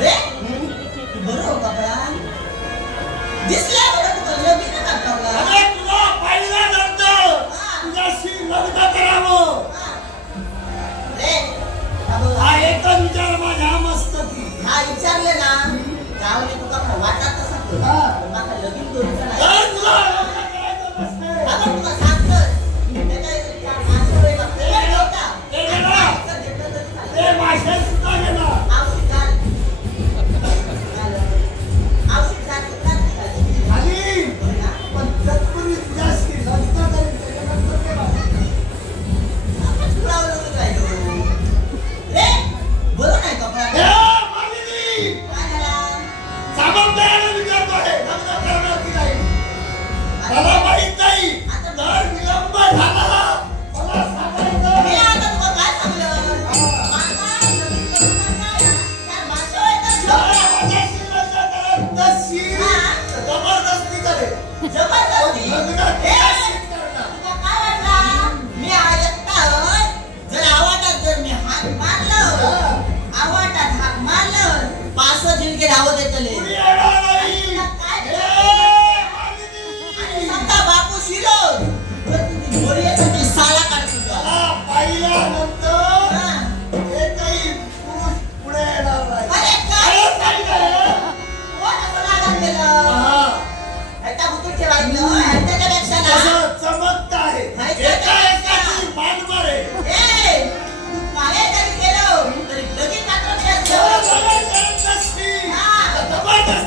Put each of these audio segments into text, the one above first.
रे तू बरं होता पण दिसला बरं तुझं लगीन करतावला अरे तुला पाहिल्यानंतर तुझ्याशी लग्न करावं रे हा एकच विचार माझ्या मस्तकी हा विचारले ना गावने तुका वाटत तसं माका लगीन करूचं नाही तुला लग्न करायचं नसते आता तुका सांगतोय त्याच्या माणसं वेळ लागते नव्हता ते घेणार ते मासे सुद्धा घेणार औषध घाल खाली पण तत्पूर्वी तुझ्याशी लग्न करेल त्याच्यानंतर ते बाकी जबाबदारीने विचारतोय लग्न करणार की नाही मला माहित नाही जर विलंब झाला मला सांगायचं मी आता तुला काय सांगलं माका लगीन करून टाका त्या माणसाला माझ्याशी लग्न करत नसशील जबरदस्ती करे जबरदस्ती लग्न तुझ्याशी करणार तुला काय वाटलं मी ऐकता होय जर आवाटात जर मी हात मारलं आवाटात हात मारलं 5 जिंके राहू देतले कुणी येणार नाही आणि समजा बापू शिरो तर तुझी घोडी येतं ते साला काढतो मला पाहिल्यानंतर एकही पुरुष पुढे येणार नाही अरे काय खरंच सांगितलं कोण असं नाटक केलं ह्याच्या बुतून ठेवायचं ह्याच्यापेक्षा ना असं चमकत आहे एका एकाची मानवर आहे ए तू काय जरी केलं तरी लगीन मात्र जर लग्न करत नसतील तर जबरदस्ती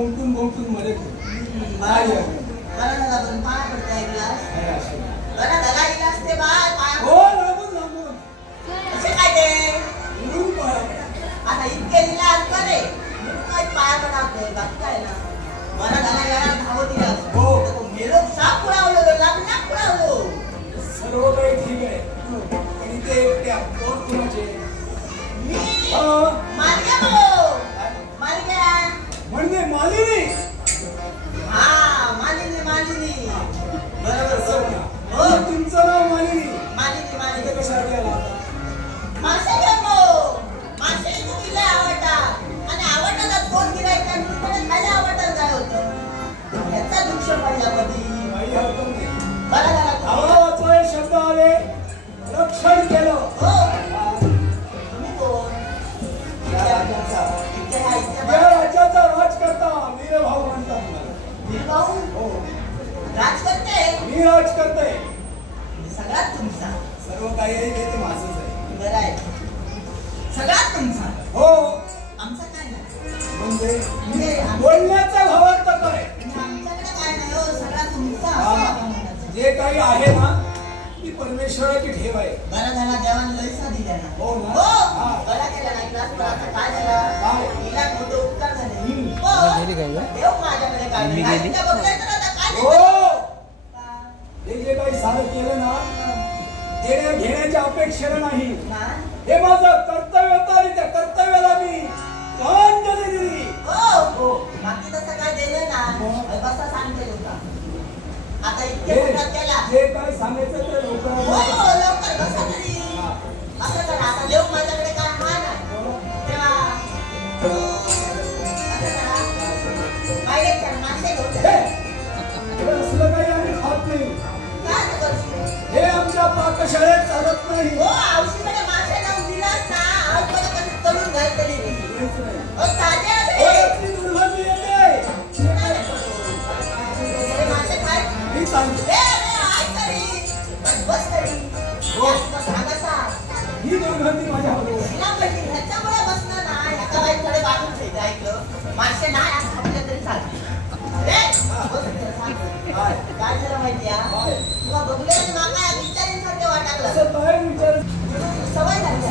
भोंकून मध्ये बरं झाला पण पाय पडता ग्लास बरं झाला ग्लास ते बाय पाय हो लागून असे काय ते आता इतके दिला अंतर रे काय पाय पडावतोय बाकी काय ना बरं झाला याला धावत दिला हो मेरो साप पुरावलं लागला पुरावलं सर्व काही ठीक आहे पण इथे एकट्या दोन कुणाचे मी मालक्या भाऊ मालक्या म्हणजे मालिनी हा मालिनी बरोबर हो तुमचं नाव मालिनी मालिनी कशासाठी आला मासे घेऊ मासे तुम्ही लय आवडता आणि आवडताच कोण गिरायचा तुम्हाला खायला आवडतात काय होतं याचा दुःख पडला कधी काही हरकत नाही बरं झाला आवाजाचे शब्द आले रक्षण केलं हो तुम्ही कोण या राज्याचा राजकर्ता वीरभाऊ म्हणतात मला वीरभाऊ हो राज करते मी राज करतोय सगळ्यात तुमचा सर्व काही आहे ते माझंच आहे बरं आहे सगळ्यात तुमचा हो आमचा काय नाही म्हणजे बोलण्याचा भावार्थ काय आमच्याकडे काय नाही हो सगळा तुमचा जे काही आहे ना ती परमेश्वराची ठेव आहे बरं झाला देवाने लयसा दिल्या ना हो ना हो बरं केलं नाही क्लास आता काय झालं हिला मोठे उपकार झाले देव माझ्याकडे काय नाही त्या बघायचं ना आता काय हो हे जे काही सारं केलं ना देण्या घेण्याच्या अपेक्षेला नाही हे माझं कर्तव्य होतं आणि त्या कर्तव्याला मी अंजली दिली हो बाकी तसं काय दिलं ना बसा सांगते होता आता इतके मोठा केला जे काय सांगायचं ते लवकर हो लवकर बसा तरी असं करा आता देव माझ्याकडे काय हा नाही तेव्हा असं करा बाहेर मासे घेऊन असलं काही आम्ही खात नाही काय करतो हे आमच्या पाकशाळेत चालत नाही हो औषधाला मासे लावून दिलास ना आज मला कसं तळून घाल तरी ताजे ओळखली दुर्गंधी येते मासे खाय मी सांगते बस तरी सांगायचा ही दुर्गंधी माझ्या ह्याच्यामुळे बसणं नाही एका बाईकडे बाजून ठेवलं ऐकलं मासे नाही असं आपल्या तरी चालते काय झालं माहिती तुला बघले मागा विचारीसारखे वाटायला काय विचार सवय झाली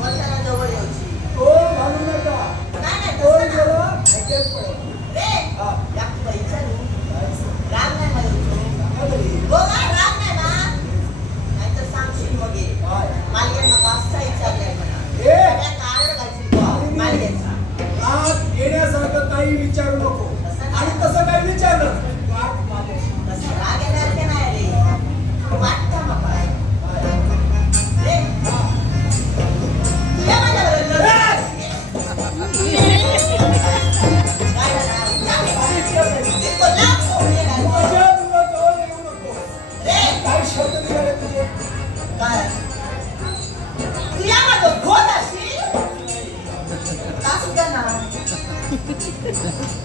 वर्षाला जवळ यायची तो घालू नका नाही तो नाही गेला ऐकत पडेल रे जास्त विचारू राग नाही मला हो काय राग नाही ना नाहीतर सांगशील मग मालक्यांना वाचता विचारलंय मला कारण घालशील मालक्यांचा राग येण्यासारखं काही विचारू नको आणि तसं काही विचारलं तसं राग येणार नाही रे वाटतं मग रे तुझ्या माझ्याबरोबर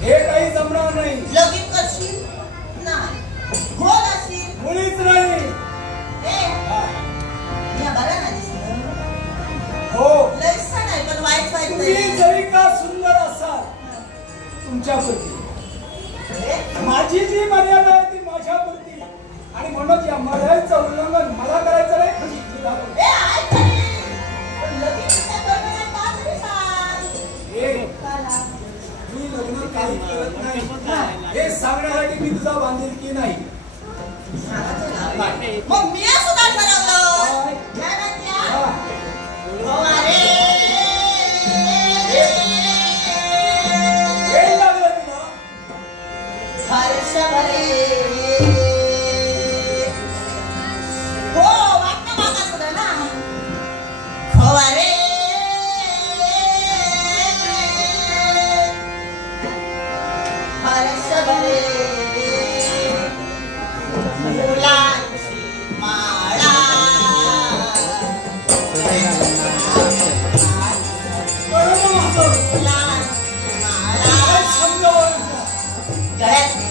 हे काही जमणार नाही लगीन करशील नाही गोल असेल मुळीच नाही बरं नाही दिसलं हो लयसा नाही पण वाईट वाईट तुम्ही नाही जरी का सुंदर असाल तुमच्याप्रती माझी जी मर्यादा आहे ती माझ्याप्रती आणि म्हणून या मर्यादेचं उल्लंघन मला करायचं नाही मी लग्न काही करत नाही हे सांगण्यासाठी मी तुझा बांधिलकी नाही मग मी सुद्धा ठरवलं लागलं तुला हर्ष भरे हो वाटतं मागा सुद्धा ना खवारे हर्ष भरे फुलांची माळा फुलांची माळा गळ्यात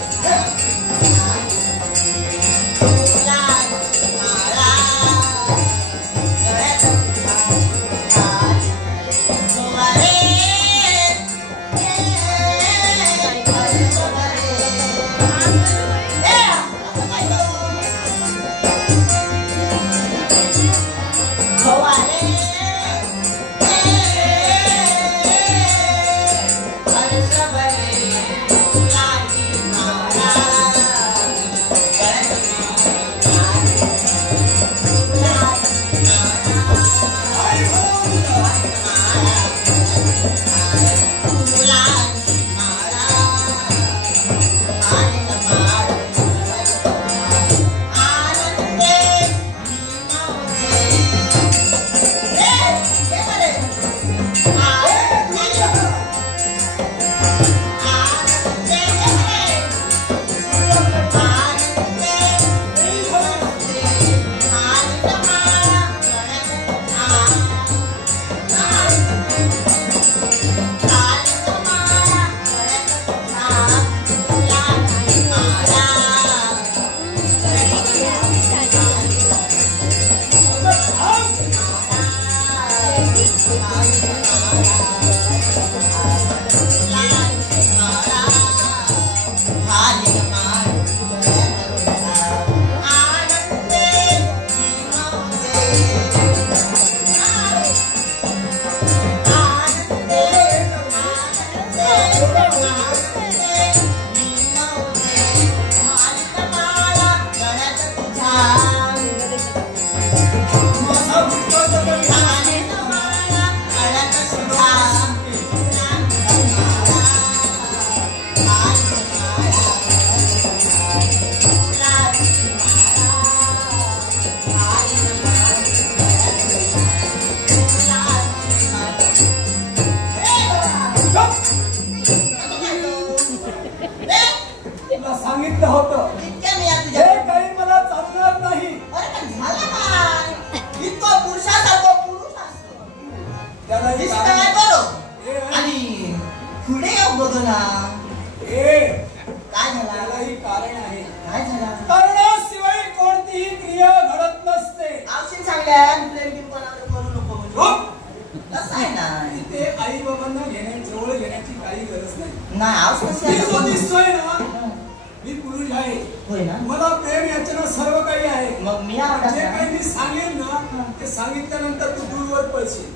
मग मी जे आवडा काही मी सांगेन ना ते सांगितल्यानंतर तू दूरवर पळशील.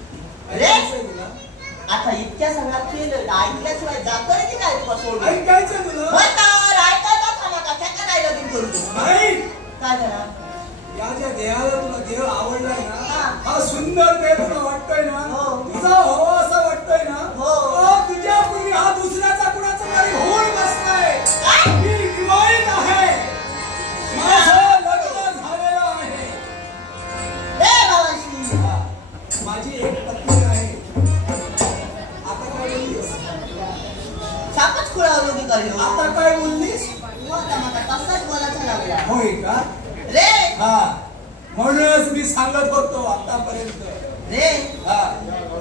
अरे आता इतक्या सगळ्या केलं ऐकल्याशिवाय जातोय की काय तुला सोडून? ऐकायचं तुला? ऐकायचा थांबा का त्या काय लगीन करू तू? नाही काय झालं? या ज्या देहाला तुला देव आवडलाय ना हा. हा सुंदर देव तुला वाटतोय ना हो. तुझा हो असं वाटतोय ना हो. तुझ्या पूर्वी हा दुसऱ्याचा कुणाचा तरी होऊन बसलाय. काय? मी विवाहित आहे. माझं लग्न झालेलं आहे. ए बाबाशी हा. माझी एक पत्नी आहे. आता काय बोललीस? छापच खुळावलो की करू आता काय बोललीस? तसाच बोलायचा लागला होय का रे. हा म्हणूनच मी सांगत होतो आतापर्यंत रे हा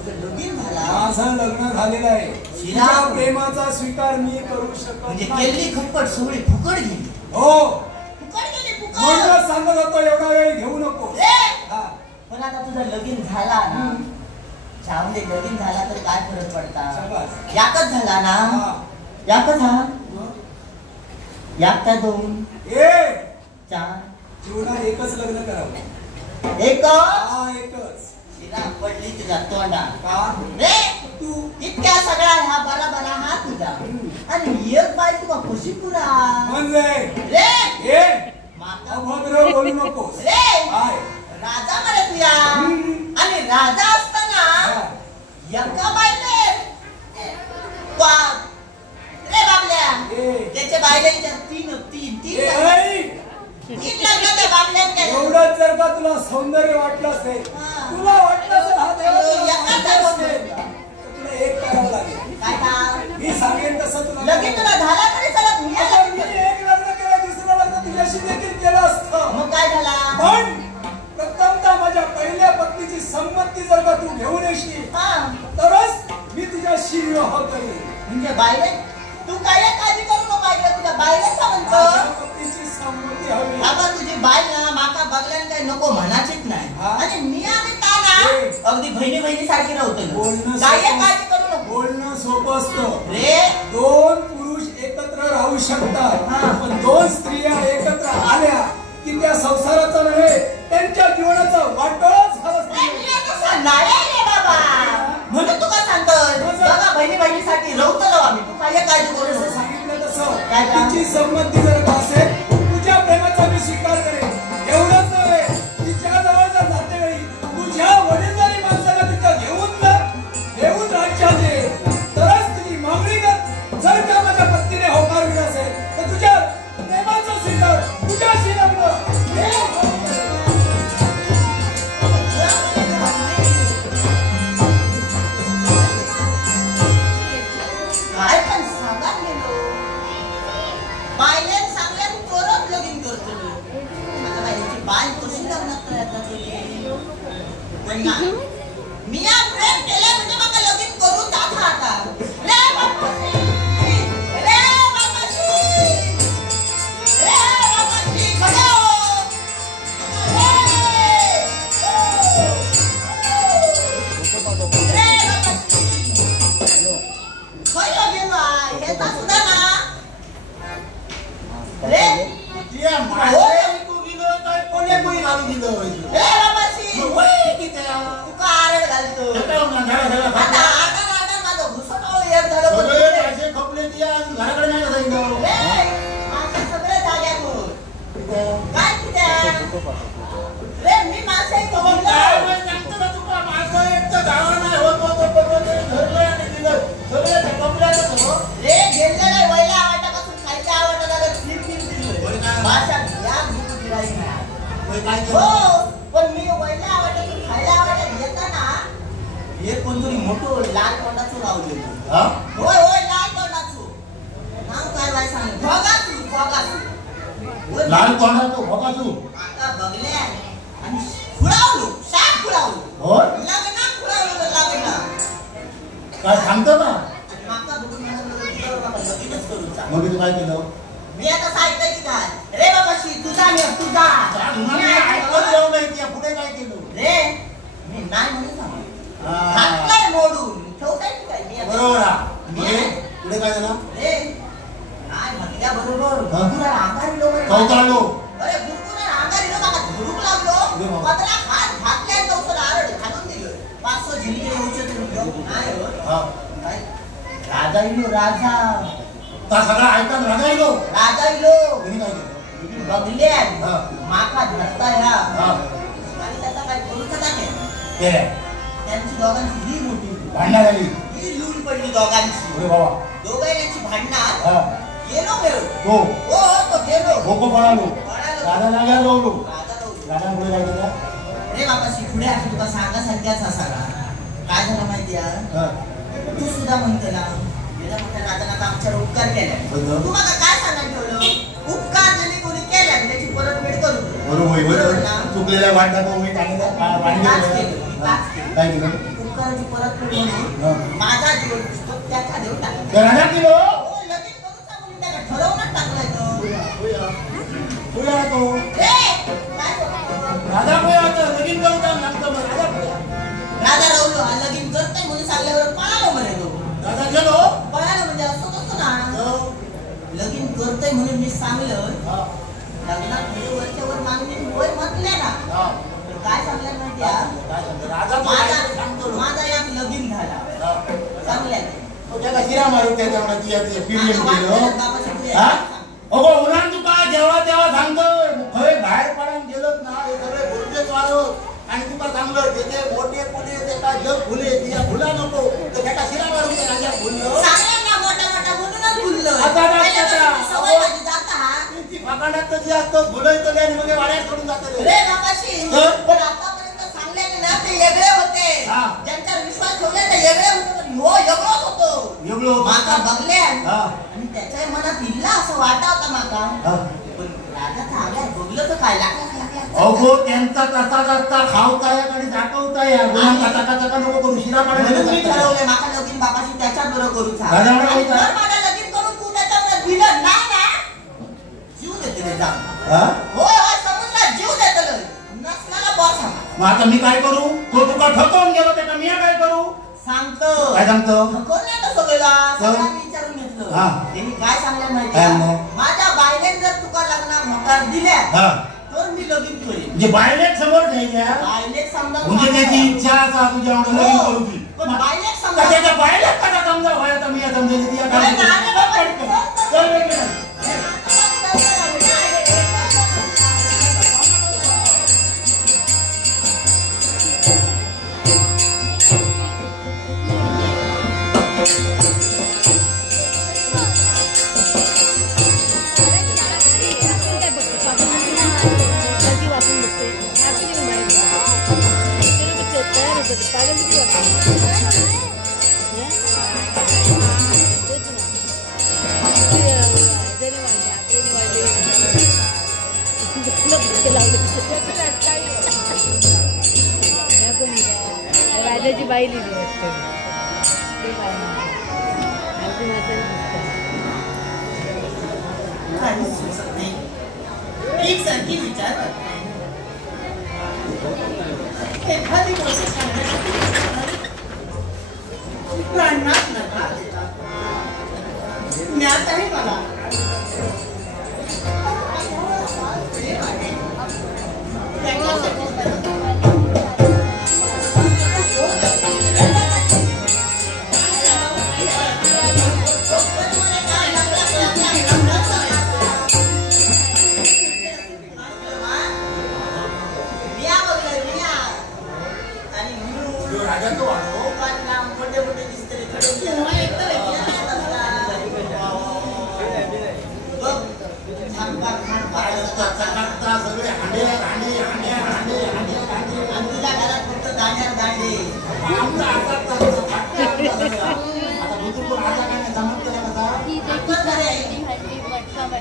लगीन झाला माझं लग्न झालेलं आहे. शिरा. तुझ्या प्रेमाचा स्वीकार मी करू शकत म्हणजे नाही. केली खटपट सगळी फुकट गेली. हो फुकट गेली फुकट. म्हणूनच सांगत होतो एवढा वेळ घेऊ नको. रे हा पण आता तुझं लगीन झाला ना छावले लगीन झाला तर काय फरक पडता? शाबास. याकच झाला ना हा. याकच हा मग? याकता दोन ए चार जीवनात एकच लग्न करावं. एक हा एकच. शिरा पडली तुझा तोंडा का रे. तू इतक्या सगळ्या ह्या बरा हा तुझा आणि एक बाय तुला खुशी पुरा म्हणजे रे. ए माता अभद्र बोलू नकोस. रे काय राजा म्हणे तुया आणि राजा असताना हा. एका बायले रे बाबल्या ए त्याच्या बायले तीन तीन तीन ए, ऐ. तीन लग्न त्या बाबल्यात केलं. एवढंच जर का तुला सौंदर्य वाटलं असेल हा. तुला वाटलं असेल हा देव तुला एकाच सुंदर आहे असेल, तर तुला एक करावं लागेल. काय का मी सांगेन तसं तुला लगीन तुला झाला तरी चला मी आता मी एक लग्न केलं दुसरं लग्न तुझ्याशी देखील केलं असतं. मग काय झाला? पण प्रथमतः माझ्या पहिल्या पत्नीची संमती जर का तू घेऊन येशील हा तरच मी तुझ्याशी विवाह करेन. म्हणजे बायले तू काय काळजी करू नको बायले तुझ्या बायलेचा माझ्या म्हणतो पत्नीची संमती हवी. आता तुझी बाय ना माका बघल्यान काय नको म्हणाचीच नाही हा. आणि मी आणि ताना ए. अगदी बहिणी सारखी बोलणं राहतो काय सोपं. काळजी करू नको बोलणं सोपं असतं. रे. दोन पुरुष एकत्र राहू शकतात हा. पण दोन स्त्रिया एकत्र आल्या की त्या संसाराचा नव्हे त्यांच्या जीवनाचा वाटोळच झाला ए, मी आता नाही रे बाबा म्हणून तुका सांगतोय बघा बहिणीसाठी रवतलो आम्ही तू काय काळजी करू जसं नको सांगितलं तसं काय का? तिची संमती जर का असेल तुझ्या प्रेमाचा मी स्वीकार करेन. एवढंच नव्हे तिच्या जवळच्या नातेवेळी तुझ्या वडीलधारी माणसाला तिच्या घेऊन राज्यात ये तरच तुझी मागणी कर. जर का माझ्या पत्नीने होकार दिला असेल तर तुझ्या प्रेमाचा स्वीकार तुझ्याशी लग्न काय पण सांगा गेलो बायले सांगल्या चोरच लगीन करतो आता बाईची बाय कशी लग्नात प्रयत्न केली पण ना मी या प्रेम केले म्हणजे मला लगीन करून दाखवा आता रे बापाशी रे बापाशी रे बापाशी खडो रे बापाशी काय लगीन आहे हे तर सुद्धा ना रे त्या माणसाने तू दिलं काय कोणी कोणी घालून दिलं रे बापाशी वय किती तू का आरड घालतो आता आता माझं घुसटो एक झालं सगळे बघ पैसे खपले ती आणि घराकडे नाही का जाईन रे माझ्या सगळ्या जाग्यावर काय किती रे मी मासे काय बघितलं माहित लागतं का तुका माझं एक तर गावा नाही होत होतं परवडलं धरलं आणि दिलं सगळे खपल्याचं सगळं रे गेलेलं वैला आवटापासून खायच्या आवटाला फ्लिप फ्लिप दिलं होय काय? भाषा या गुरु गिराई नाही होय काय हो केलं पण मी वैला आवटातून खायला आवटात येताना हे कोणतरी मोठं लाल तोंडाचं लावलेलं हा होय होय लाल तोंडाचं नाव काय बाय सांग भोगासू लाल तोंडाचं भोकासू आता बघले आणि खुळावलो शाप खुळावलो होय लग्न खुळावलो लग्न काय सांगतो का माका बघून मला लगीनच करून सांग मग तू काय केलं मी आता सांगितलं की काय रे बाबाशी तुझा मी तुझा ऐकत जाऊ नाही ती पुढे काय केलं रे मी नाही म्हणून सांगू हा. घातलाय मोडून ठेवताय की काय मी आता- बरोबर आहे. पुढे पुढे काय झालं रे काय म्हटल्या बरोबर गुरुकुला अंगारी लोक कौताळलो अरे गुरुकुला अंगारी लोक राजा इलो राजा ता सगळा ऐकून राजा इलो तुम्ही काय केलं बघले हा. माका धरता ह्या हा आणि त्याचा काय करूच नाही केलं त्यांची दोघांची ही मोठी भांडणं झाली ही लूट पडली दोघांची अरे बाबा दोघांची भांडणात हा गेलो खेळ हो हो तो गेलो भोको पळालो पळालो. राजा जाग्यावर लावलो राजा राहू. राजा पुढे काय केलं रे बापाशी पुढे असं तुका सांगासारख्याच असाला काय झालं माहिती आहे हा तू सुद्धा म्हणतो ना गेल्या मोठ्या राजानं आमच्यावर उपकार केले बरोबर. तू मला काय सांगायला ठेवलं उपकार ज्याने कोणी केल्या त्याची परतफेड करू बरोबर ना चुकलेल्या वाटण्यात मी पाणी पाच केलं, पाच केलं. काय केलं उपकाराची परतफेड हा. म्हणून माझा जीवन पुस्तक त्याच्या देऊन टाकलं तर राजा किलो हो, लगेच करूचा म्हणून त्याला ठरवूनच टाकलाय तो पुढे तो रे, काय बोलतो? राजा पुढे आता लगीन करून लागतं मग राजा पुढे राजा राहुल हा लगीन करतोय म्हणून सांगल्यावर पळालो म्हणे तो राजा गेलो पळालो म्हणजे असं कसं ना लगीन करतोय म्हणून मी सांगलं हा लग्नात म्हणजे वरच्या वर मागणी होय म्हटले ना हा काय सांगलं माहिती आहे? काय सांगतो राजा तो काय सांगतो माझा एक लगीन झाला चांगल्याने त्याला शिरा मारू त्याच्यामुळे ती पीडीएम आता केलं वाटलं बाबाच्या पुढे हा अगो उन्हान तुका जेव्हा तेव्हा सांगतोय खय बाहेर पडायला गेलोच ना हे सगळे गुरुजेच वाढव आणि तुका सांगलं त्याचे मोठे पुढे ते का जग फुले तिला फुला नको तर त्याला शिरा मारून ते राजा फुललं सांगलं ना मोठा मोठा म्हणूनच बोललो आता ना, पहिल्यापासून आता. सवय माझी जाता हा ती फाकाडात तर जी असतं फुलयचं आणि मग वाड्यात सोडून जातं रे बाबाशी हं? पण आतापर्यंत सांगल्याने ना ते वेगळे होते हा. ज्यांच्यावर विश्वास ठेवले ते वेगळे होते हो वेगळंच होतो एवढं होतं. माका बघले हा. आणि त्याच्या मनात इल्ला असं वाटा होता माका हा. पण राजा चांगला बघलं तर काय लागला अगो त्यांचा तसा रस्ता खावता या आणि दाखवता या गुन्हा कचा कचा नको करू शिरा म्हणून मी पाडायला ठरवलंय माका लगीन बाबाशी त्याच्यात बरोबर करूचा राजा म्हणा आणि होता. जर मला लगीन करून तू त्याच्यावर दिलं नाही ना जीव देते रे जा हा होय होय समजला जीव देतलं नसल्याला बॉस हा मग आता मी काय करू तो तुका ठकवून गेलो त्याचा मी काय करू सांगतो काय सांगतो कोण नाही तो सगळ्याला कोण? सगळ्यांनी विचारून घेतलं हा. त्यांनी काय सांगलं माहिती काय आहे? म्हणलं? माझ्या बायलेन जर तुका लग्नात होकार दिल्या हा तर मी लगीन करीन म्हणजे बायलेट समोर घ्यायच्या बायलेक समजा म्हणजे त्याची इच्छा असा तुझ्या आवडीला लगीन करू ती पण बायलेक का समजा त्याच्या बायलेट कसा समजा व्हाय तर मी या समजेल ती या नाही, नाही, नाही, काय नाही. चल वेगळं. राजाची बाई लिहिली वाटतं ते काय अजून असेल काहीच सुचत नाही एकसारखी विचार करत नाही एखादी गोष्ट सांगण्यासाठी प्राणात नकार देतात ज्ञात आहे मला प्रेम आहे. त्याच्यासाठी जो राजा तो आलो चकाकता सगळे हांडे हांडे हांडे हांडे हांडे हांडे तुझ्या घरात फक्त दांड्यावर दांडे आमचा आता बुजुर्ग राजा काय नाही जमत केला कसा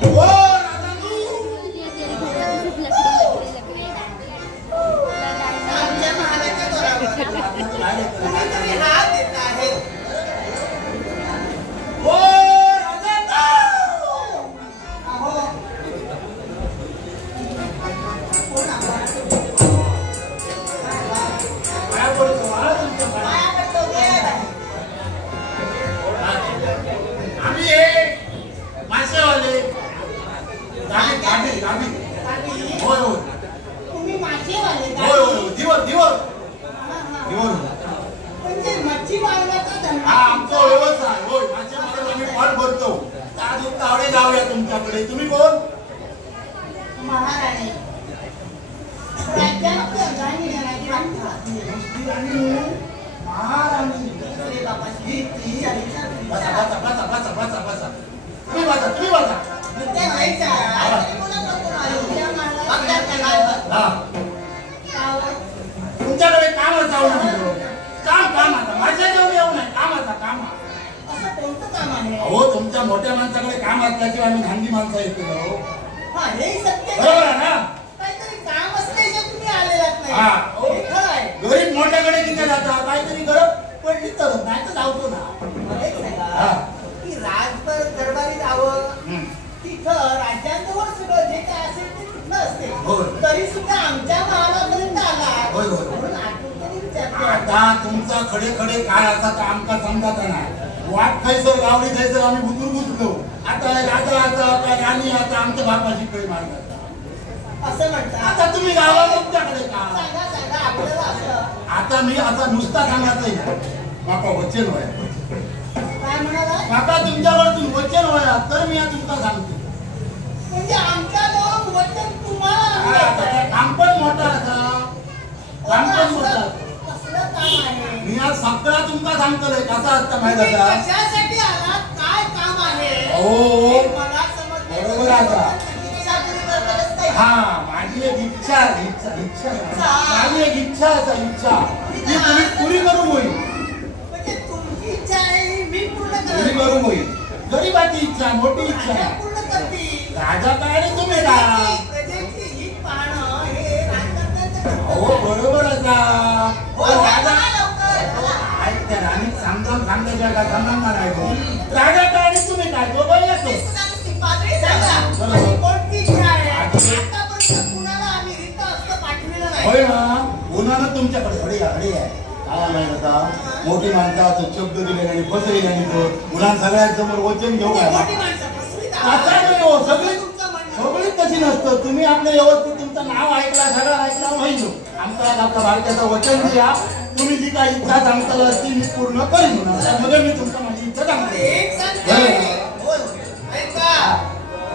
ओ राजा तू आमच्या महाराच्या तोरावर काय तुम्ही हात देत आहे ओ राजा अहो कोण आपण काय बोलतो मला तुमच्या काय आपण तुमच्याकडे. तुम्ही कोण? महाराणी राज्यात राणी राणी महाराणी. अरे बाबा बसा बसा बसा बसा बसा बसा. तुम्ही बसा तुम्ही बसा. ते माहिती आहे कोणा नको हा तुमच्याकडे कामाचा काम आता माझ्या जेवण येऊ नये. कामाचा काम. असं कोणतं काम आहे? अहो तुमच्या मोठ्या माणसाकडे काम असल्याशिवाय आम्ही धांडी माणसं येतो. हा हे सत्य बरोबर आहे ना? काहीतरी काम असते जे तुम्ही आलेलात नाही. हा. हे खरं आहे. गरीब मोठ्याकडे किती जाता काहीतरी गरज पडली तर नाही तर जावतो ना. मला एक सांगा हा. की राजभर दरबारी जावं तिथं राज्यांजवळ सगळं जे काय असेल ते तिथं असते. होय. तरी सुद्धा आमच्या महालापर्यंत आला. होय, होय. म्हणून आठवण तरी विचारतो. आता तुमचा खडे खडे काय असा तर आमका समजाता नाही. वाट खायचं गावडी खायचं आम्ही बुजूर बुजलो. आता राजा आता काय राणी आता आमच्या बापाची काही मारतात. असं म्हणतात. आता तुम्ही गावा तुमच्याकडे का सांगा सांगा आपल्याला असं आता मी आता नुसता सांगायचं बापा वचन होय. काय म्हणाला? बापा तुमच्याकडून वचन होय तर मी तुमचा सांगतो. म्हणजे आमच्या जवळ वचन तुम्हाला आम्ही देतोय. काम पण मोठा असा काम पण मोठा. कसलं काम आहे? मी आज सगळा तुमचा सांगतोय कसा असतं माहिती तुम्ही आहे का? कशासाठी आलात? काय काम आहे? हो. हे मला समजलं. बरोबर आहे का? इच्छा तुम्ही करतातच नाही. हा माझी एक इच्छा माझी एक इच्छा ती तुम्ही पुरी करून होईल. म्हणजे तुमची इच्छा आहे ही मी पूर्ण पुरी करेन. करून होईल. गरीबाची इच्छा मोठी इच्छा राजा आहे. पूर्ण करतील. राजा काय आणि तुम्ही काय प्रजेची हित पाहणं हे राजकारण्याचं कर्तव्य हो आहे. बरोबर असा हो, पण हो, राजा चला लवकर, चला. ऐक त्या राणी समजावून सांगायच्या का समजणार आहे तो. राजा काय आणि तुम्ही काय तो ते येतो. सुद्धा नुसती पातळी सांगा. चला. माझी कोणती इच्छा आहे? आधी- आतापर्यंत कुणाला आम्ही रिक्त असं पाठविलं नाही. होय ना उन्हानं तुमच्याकडे हडी हडी आहे. काय माहिती होता मोठी माणसं शब्द दिले आणि फसले आणि तो मुलां सगळ्यात समोर वचन घेऊ म्हणजे का मोठी माणसं फसवीत आता आहात. नाही हो सगळी तुमचं म्हणणं. सगळी तशी नसतं. तुम्ही आपलं व्यवस्थित तुमचं नाव ऐकला सगळं ऐकला होईल. आमचा आपल्या भारताचं वचन द्या. तुम्ही जी काही इच्छा सांगता ती मी पूर्ण करीन. त्यामध्ये मी तुमचं माझी इच्छा सांगते. एक सांगते. होय. ऐका,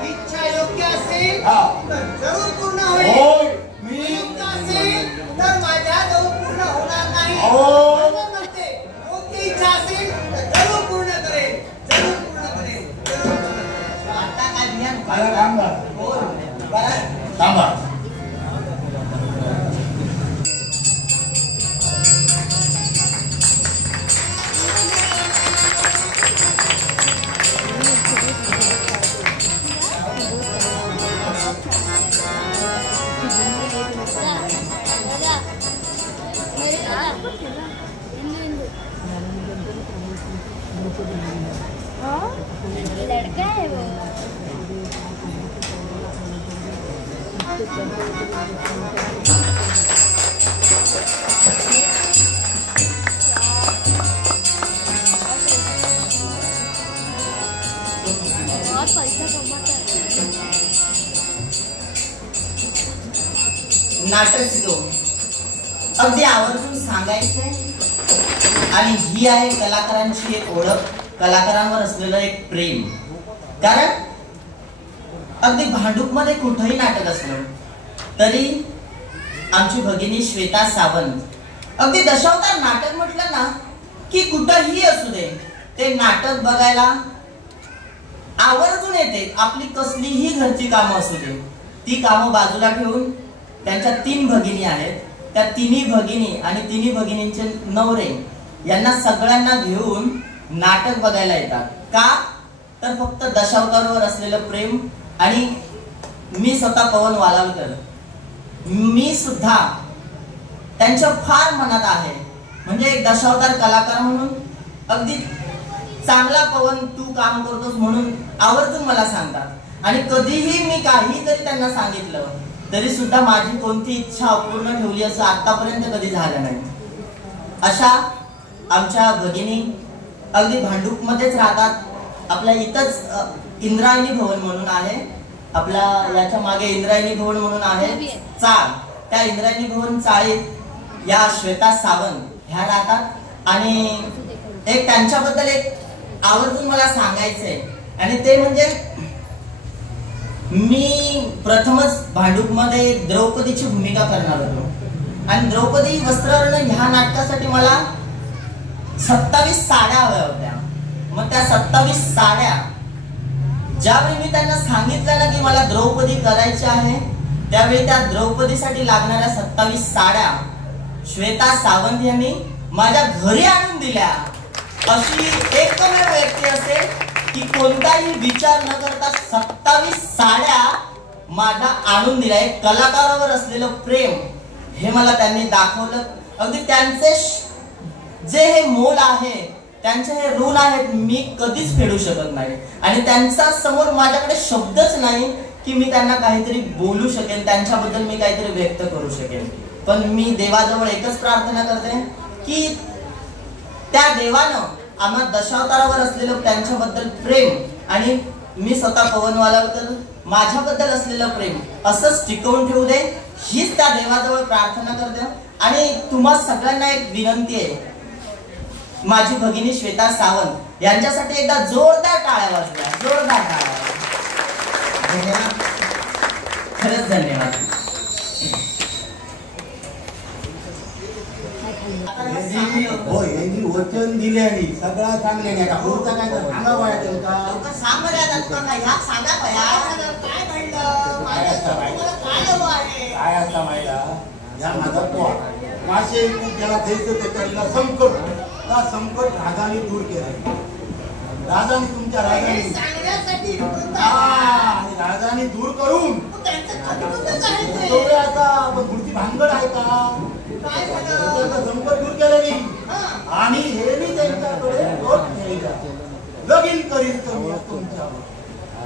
इच्छा योग्य असेल हा. तर जरूर पूर्ण होईल. होय मी अयोग्य असेल तर माझ्या जवळ पूर्ण होणार नाही. हो. म्हणून म्हणते, योग्य इच्छा असेल तर जरूर पूर्ण करेल. जरूर पूर्ण करेल. जरूर पूर्ण करेल. आता काय ध्यान? मला थांबा बोल. बरं. थांबा. लड़का है वो. बहुत पैसा कमाता है. नाटक शिकव अगदी आवर्जून सांगायचंय. आणि ही आहे कलाकारांची एक ओळख, कलाकारांवर असलेलं एक प्रेम. कारण अगदी भांडूपमध्ये कुठंही नाटक असलं तरी आमची भगिनी श्वेता सावंत अगदी दशावतार नाटक म्हटलं ना की कुठंही असू दे ते नाटक बघायला आवर्जून येते. आपली कसलीही घरची कामं असू दे ती कामं बाजूला ठेवून त्यांच्या 3 भगिनी आहेत. त्या तिन्ही भगिनी आणि तिन्ही भगिनींचे नवरे यांना सगळ्यांना घेऊन नाटक बघायला येतात. का तर फक्त दशावतारावर असलेलं प्रेम. आणि मी स्वतः पवन वालावलकर मी सुद्धा त्यांच्या फार मनात आहे. म्हणजे एक दशावतार कलाकार म्हणून अगदी चांगला पवन तू काम करतोस म्हणून आवर्जून मला सांगतात. आणि कधीही मी काहीतरी त्यांना सांगितलं तरी सुद्धा माझी कोणती इच्छा अपूर्ण ठेवली असं आतापर्यंत कधी झालं नाही. अशा आमच्या भगिनी अगदी भांडूपमध्येच राहतात. आपल्या इथंच इंद्रायणी भवन म्हणून आहे. आपल्या याच्या मागे इंद्रायणी भवन म्हणून आहे चाळ. त्या इंद्रायणी भवन चाळीत या श्वेता सावंत ह्या राहतात. आणि एक त्यांच्याबद्दल एक आवर्जून मला सांगायचंय आणि ते म्हणजे मी प्रथमच भांडूपमध्ये द्रौपदीची भूमिका करणार होतो आणि द्रौपदी वस्त्रहरण ह्या नाटकासाठी मला 27 साड्या हव्या होत्या. मग त्या 27 साड्या ज्यावेळी मी त्यांना सांगितलं ना की मला द्रौपदी करायची आहे, त्यावेळी त्या द्रौपदीसाठी लागणाऱ्या 27 साड्या श्वेता सावंत यांनी माझ्या घरी आणून दिल्या. अशी एकमेव व्यक्ती असेल की कोणताही विचार न करता 27 साड्या माझ्या आणून दिल्या. एक कलाकारावर असलेलं प्रेम हे मला त्यांनी दाखवलं. अगदी त्यांचे जे हे मोल आहे, त्यांचे हे ऋण आहेत, मी कधीच फेडू शकत नाही. आणि त्यांचा समोर माझ्याकडे शब्दच नाही की मी त्यांना काहीतरी बोलू शकेन, त्यांच्याबद्दल मी काहीतरी व्यक्त करू शकेन. पण मी देवाजवळ एकच प्रार्थना करते की त्या देवानं आम्हा दशावतारावर असलेलं त्यांच्याबद्दल प्रेम आणि मी स्वतः पवनवालाबद्दल माझ्याबद्दल असलेलं प्रेम असंच टिकवून ठेवू दे, हीच त्या देवाजवळ प्रार्थना करते. आणि तुम्हा सगळ्यांना एक विनंती आहे, माझी भगिनी श्वेता सावंत यांच्यासाठी एकदा जोरदार टाळ्या वाजवा, जोरदार टाळ्या. धन्यवाद, खरंच धन्यवाद. वचन दिले आणि सगळा सांगले नाही का पुढचा काय सांगा पाहिजे होता. सांग बरं आता तुला ह्या सांगा काय घडलं, काय असतं माहिती या माझा पोहा मासे ज्याला द्यायचं त्याच्याला संकट, त्या संकट राजाने दूर केलं. राजाने तुमच्या राजाने दूर करून आता पुढची भानगड आहे का, संकट दूर केलं नाही. आणि हे मी त्यांच्याकडे लगीन करीन तुमच्यावर.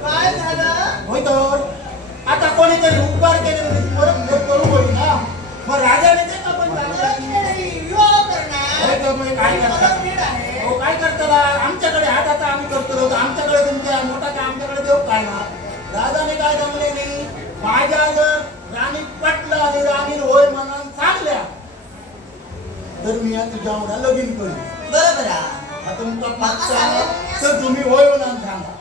काय झालं होय तर आता कोणीतरी उपकार केले परत करू होईल ना. मग राजाने ते का पण काय करता आमच्याकडे हात आता आम्ही करतो, आमच्याकडे तुमच्या मोठा काय आमच्याकडे देऊ काय ना. राजाने काय जमले नाही, माझ्या जर राणी पटलं आणि राणी होय म्हणून सांगल्या तर मी तुझ्या एवढा लगीन करू. बरोबर आता तुमचा तर तुम्ही होय म्हणून सांगा.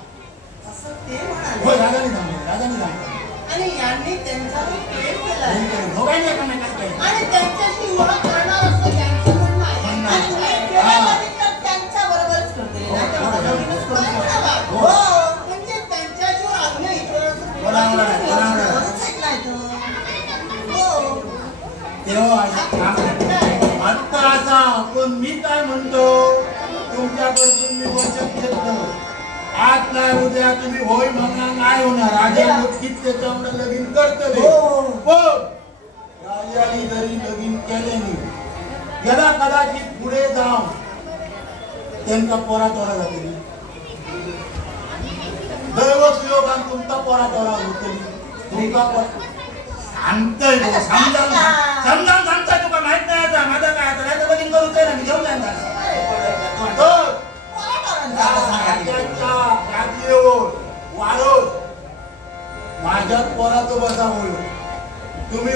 होय राजाने सांगितलं, राजाने सांगितलं. आणि यांनी त्यांच्यावर प्रेम केलं दोघांनी एकमेकांना आणि त्यांच्याशी विवाह करणार असं त्यांचं म्हणणं आहे. आणि तुम्ही केल्यामध्ये तर त्यांच्या बरोबरच करते ना, हो म्हणजे त्यांच्याशिवाय अग्न इतरांचं आता असा. पण मी काय म्हणतो, तुमच्याकडून मी वचन घेतलं, आज नाही उद्या तुम्ही होय म्हणा नाही होणार. राजा नक्कीच त्याच्यावर लगीन करतले. राजाने जरी लगीन केले नाही, याला कदाचित पुढे जाऊन त्यांचा पोरा तोरा जाते. दैवसयोगान तुमचा पोरा तोरा होतो. तुमचा सांगतोय समजावून सांगताय, तुका माहित नाही आता माझं काय आता नाही तर लगीन करू ना मी घेऊन जाणार. माझ्यात पोराचं बसा होईल. तुम्ही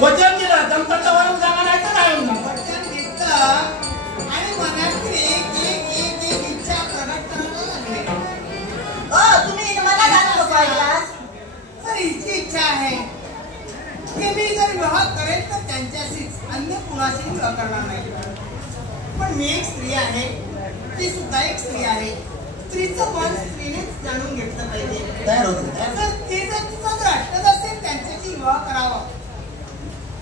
वचन दिलं जमताचा वरून सांगा नाही तर नाही वचन घेतलं आणि मनात एक इच्छा प्रकट करायला लागले. तुम्ही मला जाणून पाहिला तर हिची इच्छा आहे की मी जर विवाह करेल तर त्यांच्याशीच, अन्य कुणाशी विवाह करणार नाही. पण मी एक स्त्री आहे, ती सुद्धा एक स्त्री आहे. स्त्रीचं मन स्त्रीनेच जाणून घेतलं पाहिजे. तयार होते तर ते जर तिचं जर अटकत असेल त्यांच्याशी विवाह करावा.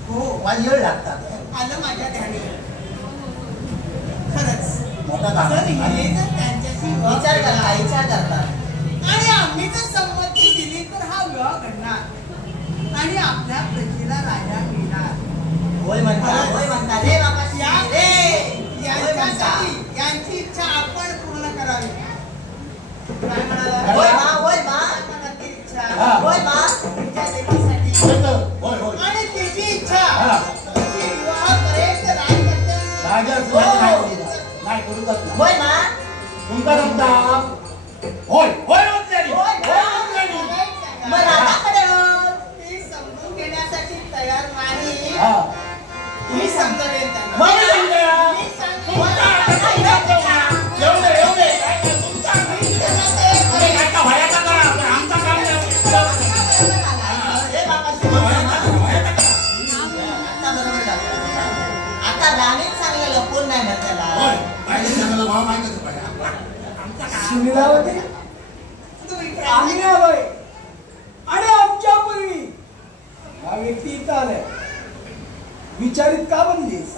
हो माझी वेळ लागतात. आलं माझ्या ध्यानी खरंच मोठा जर हे जर त्यांच्याशी विचार करतात आणि आम्ही जर संमती दिली तर हा विवाह घडणार आणि आपल्या प्रजेला राजा मिळणार. होय म्हणतात रे बाबा. यांच्यासाठी यांची इच्छा आपण पूर्ण करावी. काय म्हणाला? होय बा मनाची इच्छा होय बा तुमच्या लेकीसाठी आणि तिची इच्छा की विवाह करेल तर राजा नाही करू शकत. होय बा तुमचा रमता होय होय मग राजाकडे ती समजून घेण्यासाठी तयार नाही. तुम्ही समजून घेत एवढं सुनीलावती आम्ही आलोय आणि आमच्या पूर्वी हा व्यक्ती इथं आलाय. विचारित का बनलीस?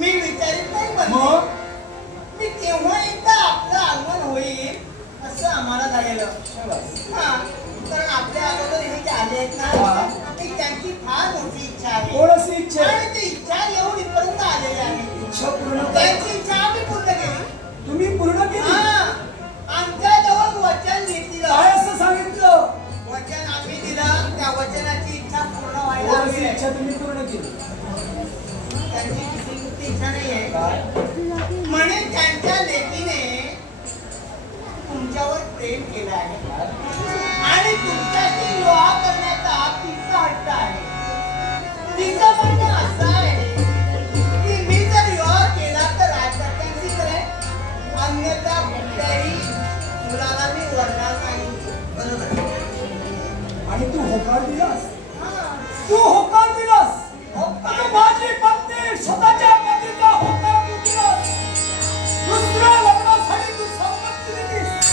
मी विचारित नाही बनले. मग मी केव्हा एकदा आपलं आगमन होईल असं आम्हाला झालेलं. हा, कारण आपल्या अगोदर हे जे आले आहेत ना, ती त्यांची फार मोठी इच्छा आहे. कोणाची इच्छा? आणि ती इच्छा येऊन इथपर्यंत आलेली आहे. इच्छा पूर्ण त्यांची इच्छा आम्ही पूर्ण केली. तुम्ही पूर्ण केली? हा, आमच्या जवळ वचन घेतलं. काय असं सांगितलं? वचन आम्ही दिलं, त्या वचनाची इच्छा पूर्ण व्हायला कोणाची हवी. इच्छा तुम्ही पूर्ण केली? त्यांची दुसरी इच्छा नाही आहे. म्हणे त्यांच्या लेकीने तुमच्यावर प्रेम केलं आहे आणि तुमच्याशी विवाह करण्याचा तिचा हट्ट आहे. तिचं म्हणणं असं आहे की मी जर विवाह केला तर राजकर्त्यांची करेन, अन्यथा कुठल्याही मुलाला मी वरणार नाही. बरोबर. आणि तू होकार दिलास? हा. तू होकार दिलास? होकार. तू माझी पत्नी, स्वतःच्या पत्नीचा होकार तू दिलास. दुसऱ्या लग्नासाठी तू संमती दिलीस.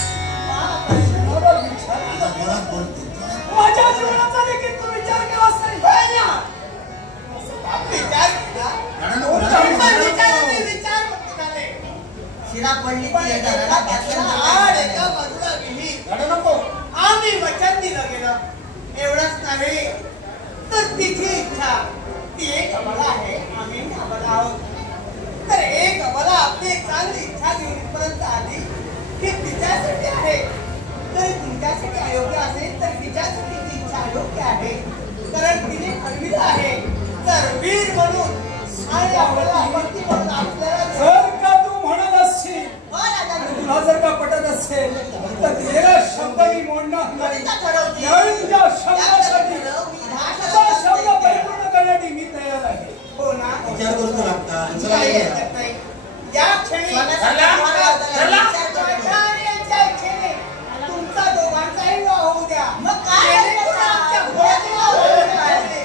मला विचार आता जोरात बोलतो. माझ्या जीवनाचा देखील तू विचार केलास नाही? होय ना? विचार केला. विचार मग झाले. शिरा पडली पण ती एका एका बाजूला आड, एका बाजूला विहीर. रडू नको. आम्ही वचन दिलं गेलं. एवढंच नव्हे तर तिची इच्छा, ती एक अबला आहे, आम्ही अबला आहोत. तर एक अबला आपली एक चांगली इच्छा घेऊन इथपर्यंत आली की तिच्यासाठी आहे. जरी तुमच्यासाठी अयोग्य असेल तर तिच्यासाठी ती इच्छा अयोग्य आहे. कारण तिने ठरविलं आहे तर वीर म्हणून आणि आपल्याला अपत्य म्हणून आपल्याला जर का तू म्हणत असशील हो राजा, आणि तुला जर का पटत असेल तर दिलेला शब्द मी मोडणार नाही. कोणीचा ठरवते? यावेळी तुझ्या शब्दासाठी तुझा शब्द ठरवते. परिपूर्ण करण्यासाठी मी तयार आहे. हो ना. विचार करू तो लागता. चला काही ये. हरकत नाही. या क्षणी चला. आणि यांच्या इच्छेने तुमचा दोघांचाही विवाह होऊ द्या. मग काय जेणेकरून आमच्या घोड्याचे विवाह होऊ पाहिजे.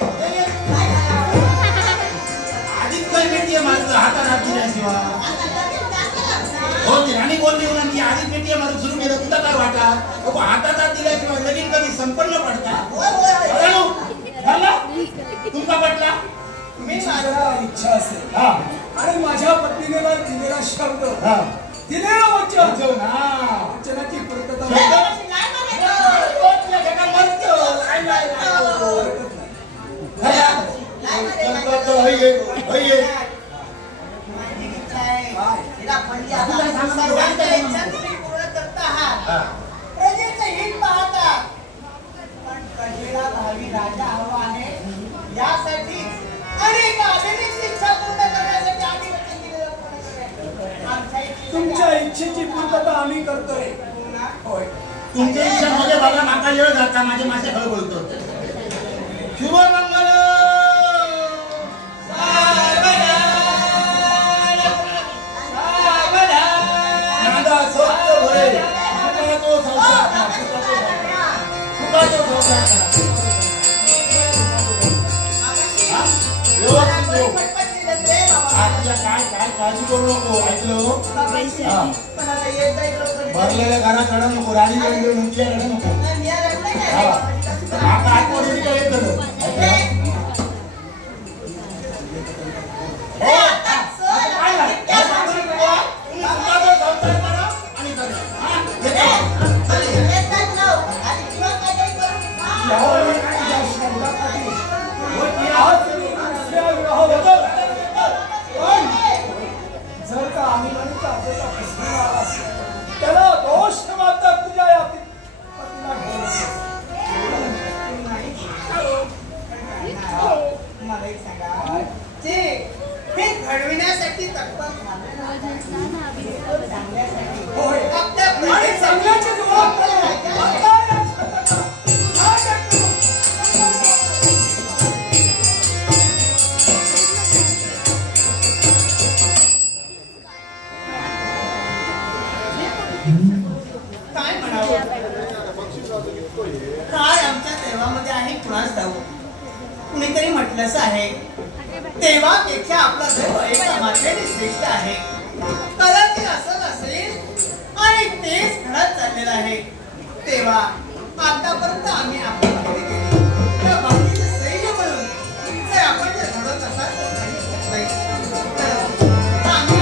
आधीच काही पेटी माझं हातात हात दिल्याशिवाय. हो ती राणी बोलली म्हणून ती आधी पेटी माझं सुरू केलं. तुला काय वाटत? हातात हात दिल्याशिवाय लगीन कधी संपन्न पडता. तुमचा पटला? मी माझ्या इच्छा असेल हा. आणि माझ्या पत्नीने मला दिलेला शब्द, हा. दिलेलं वचन, वचन, हा. वचनाची पूर्तता शब्द? हरकत नाही. माझी इच्छा आहे. शिरा पडली आता. सर्वांच्या इच्छा तुम्ही पूर्ण करता आहात. हा. प्रजेचं हित पाहता. पण प्रजेला भावी राजा हवा आहे. यासाठी अनेक आधुनिक इच्छा पूर्ण करण्यासाठी आम्ही वचन दिलेलं पूर्ण करूया. आमच्या इच्छेची तुमच्या इच्छेची पूर्तता आम्ही करतोय. पूर्ण. होय. तुमच्या इच्छा मध्ये बघा माका येळ जाता माझे मासे खळ बोलतो. शुभमंगल. नादा सोप्त भरे. सुखाचो संसार करा. सुखाचो संसार करा. हा? व्यवस्थित ठेव. पटपट दिलं रे बाबा. आजच्या काय काळजी करू नको. ऐकलो? हा. पण आता येत जाईल लवकर. भरलेल्या घरात रडू नको. राणी रडू नुकल्या रडू नको. नाही, मी आता नाही हा. काय. आता आतमध्ये काय येत झालं? ऐकलं? ए, आता चल. काय झालं? त्या सांगशील बुवा. तुम्ही सुखाचो संसार करा आणि करा. हा? येतो. येत नाही ना. आणि किंवा काहीतरी करून खा. यावेळी तुझ्या शब्दासाठी आज दुसऱ्या विवाह होतो. पण जर का आम्ही म्हणतो आपल्याला प्रश्न आला असेल, त्याला दोष मात्र तुझ्या या पत्नीला मला एक सांगा. ते हे घडविण्यासाठी तत्पर झाले ना. चांगल्यासाठी. होय. आपल्या आणि प्रजेसाठी. चांगल्याची ओळख करून आता या शब्दाचा हा व्यक्ती काय म्हणावं? काय आमच्या देवामध्ये आहे कुणास ठाऊक. कुणीतरी म्हटलंच आहे, देवापेक्षा आपला देव एका मात्रेने श्रेष्ठ आहे. कदाचित असं असेल आणि तेच घरात चाललेला आहे तेव्हा आतापर्यंत आम्ही आपली खेळी केली त्या बाकीचं सैन्य म्हणून जर आपण जर घडत असाल तर काही होत नाही. तर आम्ही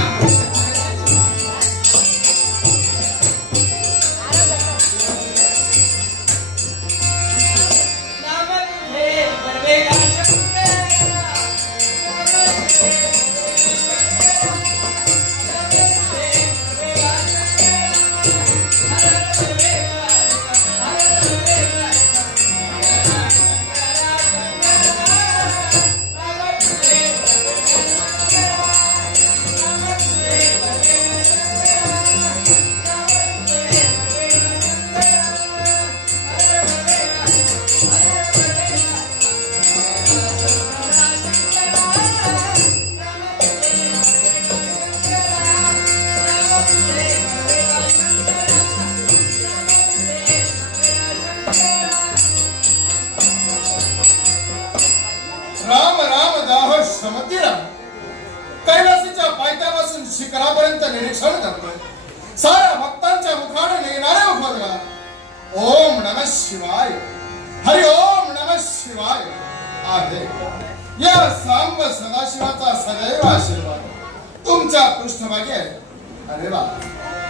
राम राम दाह श्रमती राम. कैलासाच्या पायथ्यापासून शिखरापर्यंत निरीक्षण करतोय. साऱ्या भक्तांच्या मुखाने निघणारे मुखोद्गार ओम नमः शिवाय, हरि ओम नमः शिवाय आहे. या सांब सदाशिवाचा सदैव आशीर्वाद तुमच्या पृष्ठभागी आहे. अरे वा,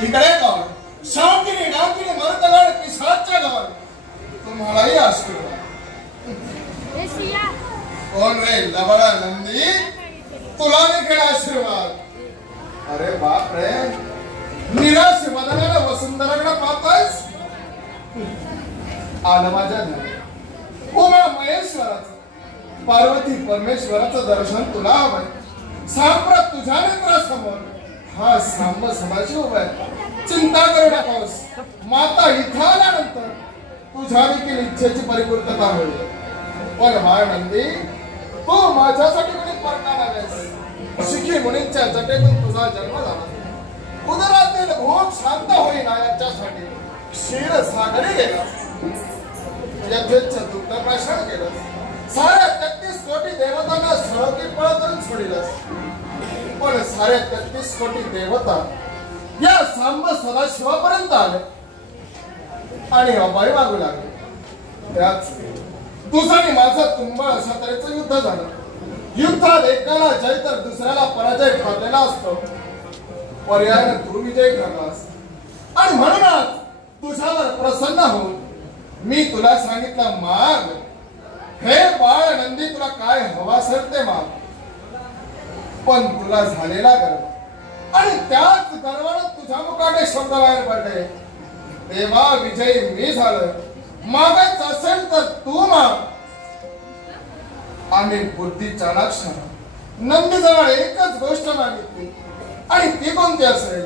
इकडे कोण? शांतीने डांकीने मर्दगड पिशाच्या गवळ तुम्हालाही आशीर्वाद. कोण रे लबडा नंदी, तुला देखील आशीर्वाद. अरे बाप रे, निराश मदनाला वसुंधराकडे पाहतोयस. आलं माझ्या घरी. उमा महेश्वराचं, पार्वती परमेश्वराचं दर्शन तुला हवंय. सांप्रत तुझ्या नेत्रासमोर हा सांब सदाशिव उभा आहे. चिंता करू नकोस. माता इथं आल्यानंतर तुझ्या देखील इच्छेची परिपूर्तता होईल. पण बाळ नंदी, तू माझ्यासाठी कोणी परका नव्हेस. शिखी मुनींच्या जटेतून तुझा जन्म झाला. उदरातील भूक शांत होईना याच्यासाठी क्षीर सागरी गेलास. यथेच्छ दुग्ध प्राशन केलंस. साऱ्या 33 कोटी देवतांना सळकी पळ करून सोडिलंस. पण साऱ्या 33 कोटी देवता या सांब सदाशिवापर्यंत आले आणि अभय मागू लागले. त्याच तुझं आणि माझं तुंबळ अशा तऱ्हेचं युद्ध झालं. युद्धात एकाला जय तर दुसऱ्याला पराजय ठरलेला असतो. पर्यायाने तू विजय ठरलास आणि म्हणूनच तुझ्यावर प्रसन्न होऊन मी तुला सांगितलं, माग. हे बाळ नंदी, तुला काय हवा असेल ते माग. पण तुला झालेला गर्व आणि त्याच गर्वानं तुझ्या मुखाने शब्द बाहेर पडले, देवा विजयी मी झालो. मागायचं असेल तर तू माग. आणि बुद्धी चाणाक्षण नंदीजवळ एकच गोष्ट मागितली आणि ती कोणती असेल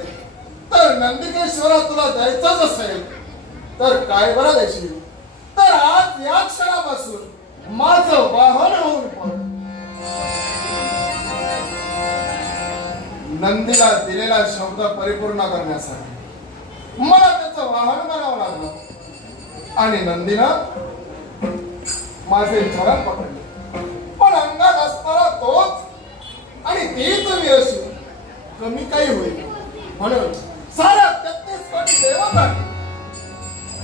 तर नंदिकेश्वरा तुला द्यायचंच असेल तर काय बरं देशील? तर आज या क्षणापासून माझं वाहन होऊन पड. नंदीला दिलेला शब्द परिपूर्ण करण्यासाठी मला त्याचं वाहन बनावं लागलं आणि नंदीनं माझे चरण पकडले. पण अंगात असणारा तोच आणि तीच मी असू कमी काही होईल म्हणून साऱ्या 33 कोटी देवतांनी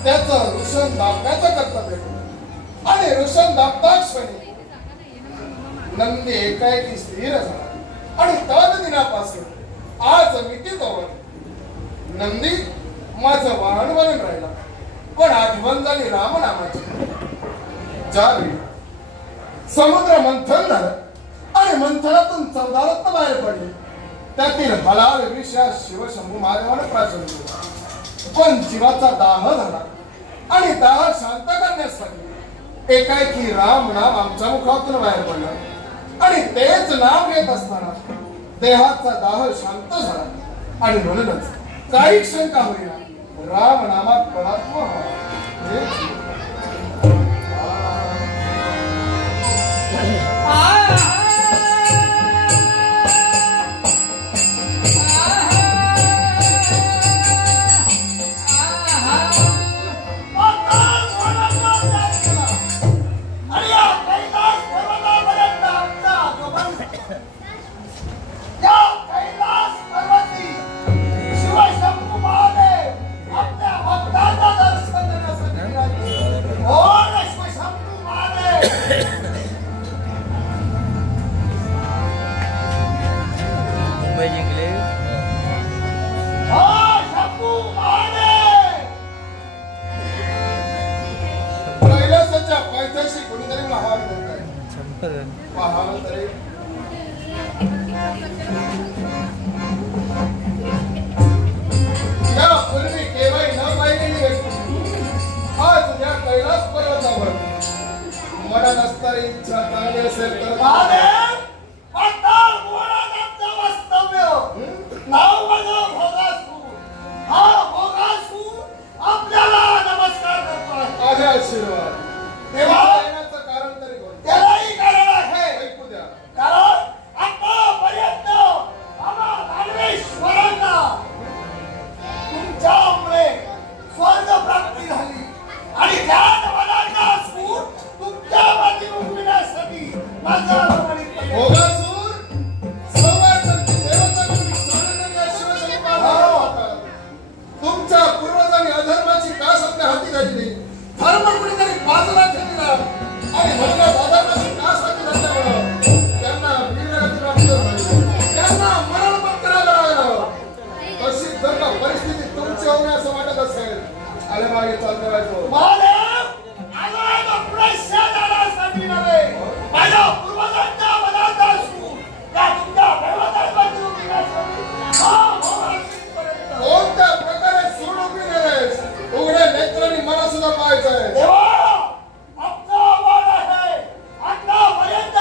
त्याचं ऋषण दाबण्याचं कर्तव्य केलं आणि ऋषण दाबताच क्षणी नंदी एकाएकी स्थिर झाला आणि तद दिनापासून आज मितीतोवर नंदी माझं वाहन बनून राहिला. पण आठवण झाली रामनामाची. ज्यावेळी समुद्र मंथन झालं आणि मंथनातून 14 रत्न बाहेर पडले, त्यातील हलाल विष या शिवशंभू महादेवाने प्राशन केला. पण जीवाचा दाह झाला आणि दाह शांत करण्यासाठी एकाएकी राम नाम आमच्या मुखातून बाहेर पडलं आणि तेच नाम घेत असताना देहाचा दाह शांत झाला आणि म्हणूनच काही शंका होईना राम नामात परमात्मा कैलास पर्वती शिवशंभू महादेव आपल्या आहार देताय पाहाल तरी यापूर्वी केव्हाही न पाहिलेली व्यक्ती आज या कैलास पर्वतावर मनात असणारी इच्छा चांगली असेल तर नाव माझं भोगासूर. हा भोगासूर आपल्याला नमस्कार करतोय. माझे आशीर्वाद. तेव्हा येण्याचं कारण तरी कोण? त्यालाही कारण आहे. ऐकू द्या. कारण आतापर्यंत आम्हा दानवेश्वरांना तुमच्यामुळे स्वर्ग प्राप्ती झाली आणि त्या नवलांना सूर तुमच्या माती उठविण्यासाठी माझा भोगासूर तुमच्या पूर्वजांनी अधर्माची कास आपल्या हाती घातली. धर्म कुणीतरी बाजूला ठेवला आणि म्हणण्यात अधर्माची कास हाती घातल्यामुळं त्यांना वीरगती प्राप्त झाली. त्यांना मरण पत्राला लागलं. तशी जर का परिस्थिती तुमची होणे असं वाटत असेल अरे मागे चालतो राहतो माझ्या पूर्वजांच्या मनात असू त्या तुमच्या कोणत्या प्रकारे सूड उभी केलेस उघड्या नेत्रांनी मला सुद्धा पाहायचंय. देवा आमचा आव्हान आहे आतापर्यंत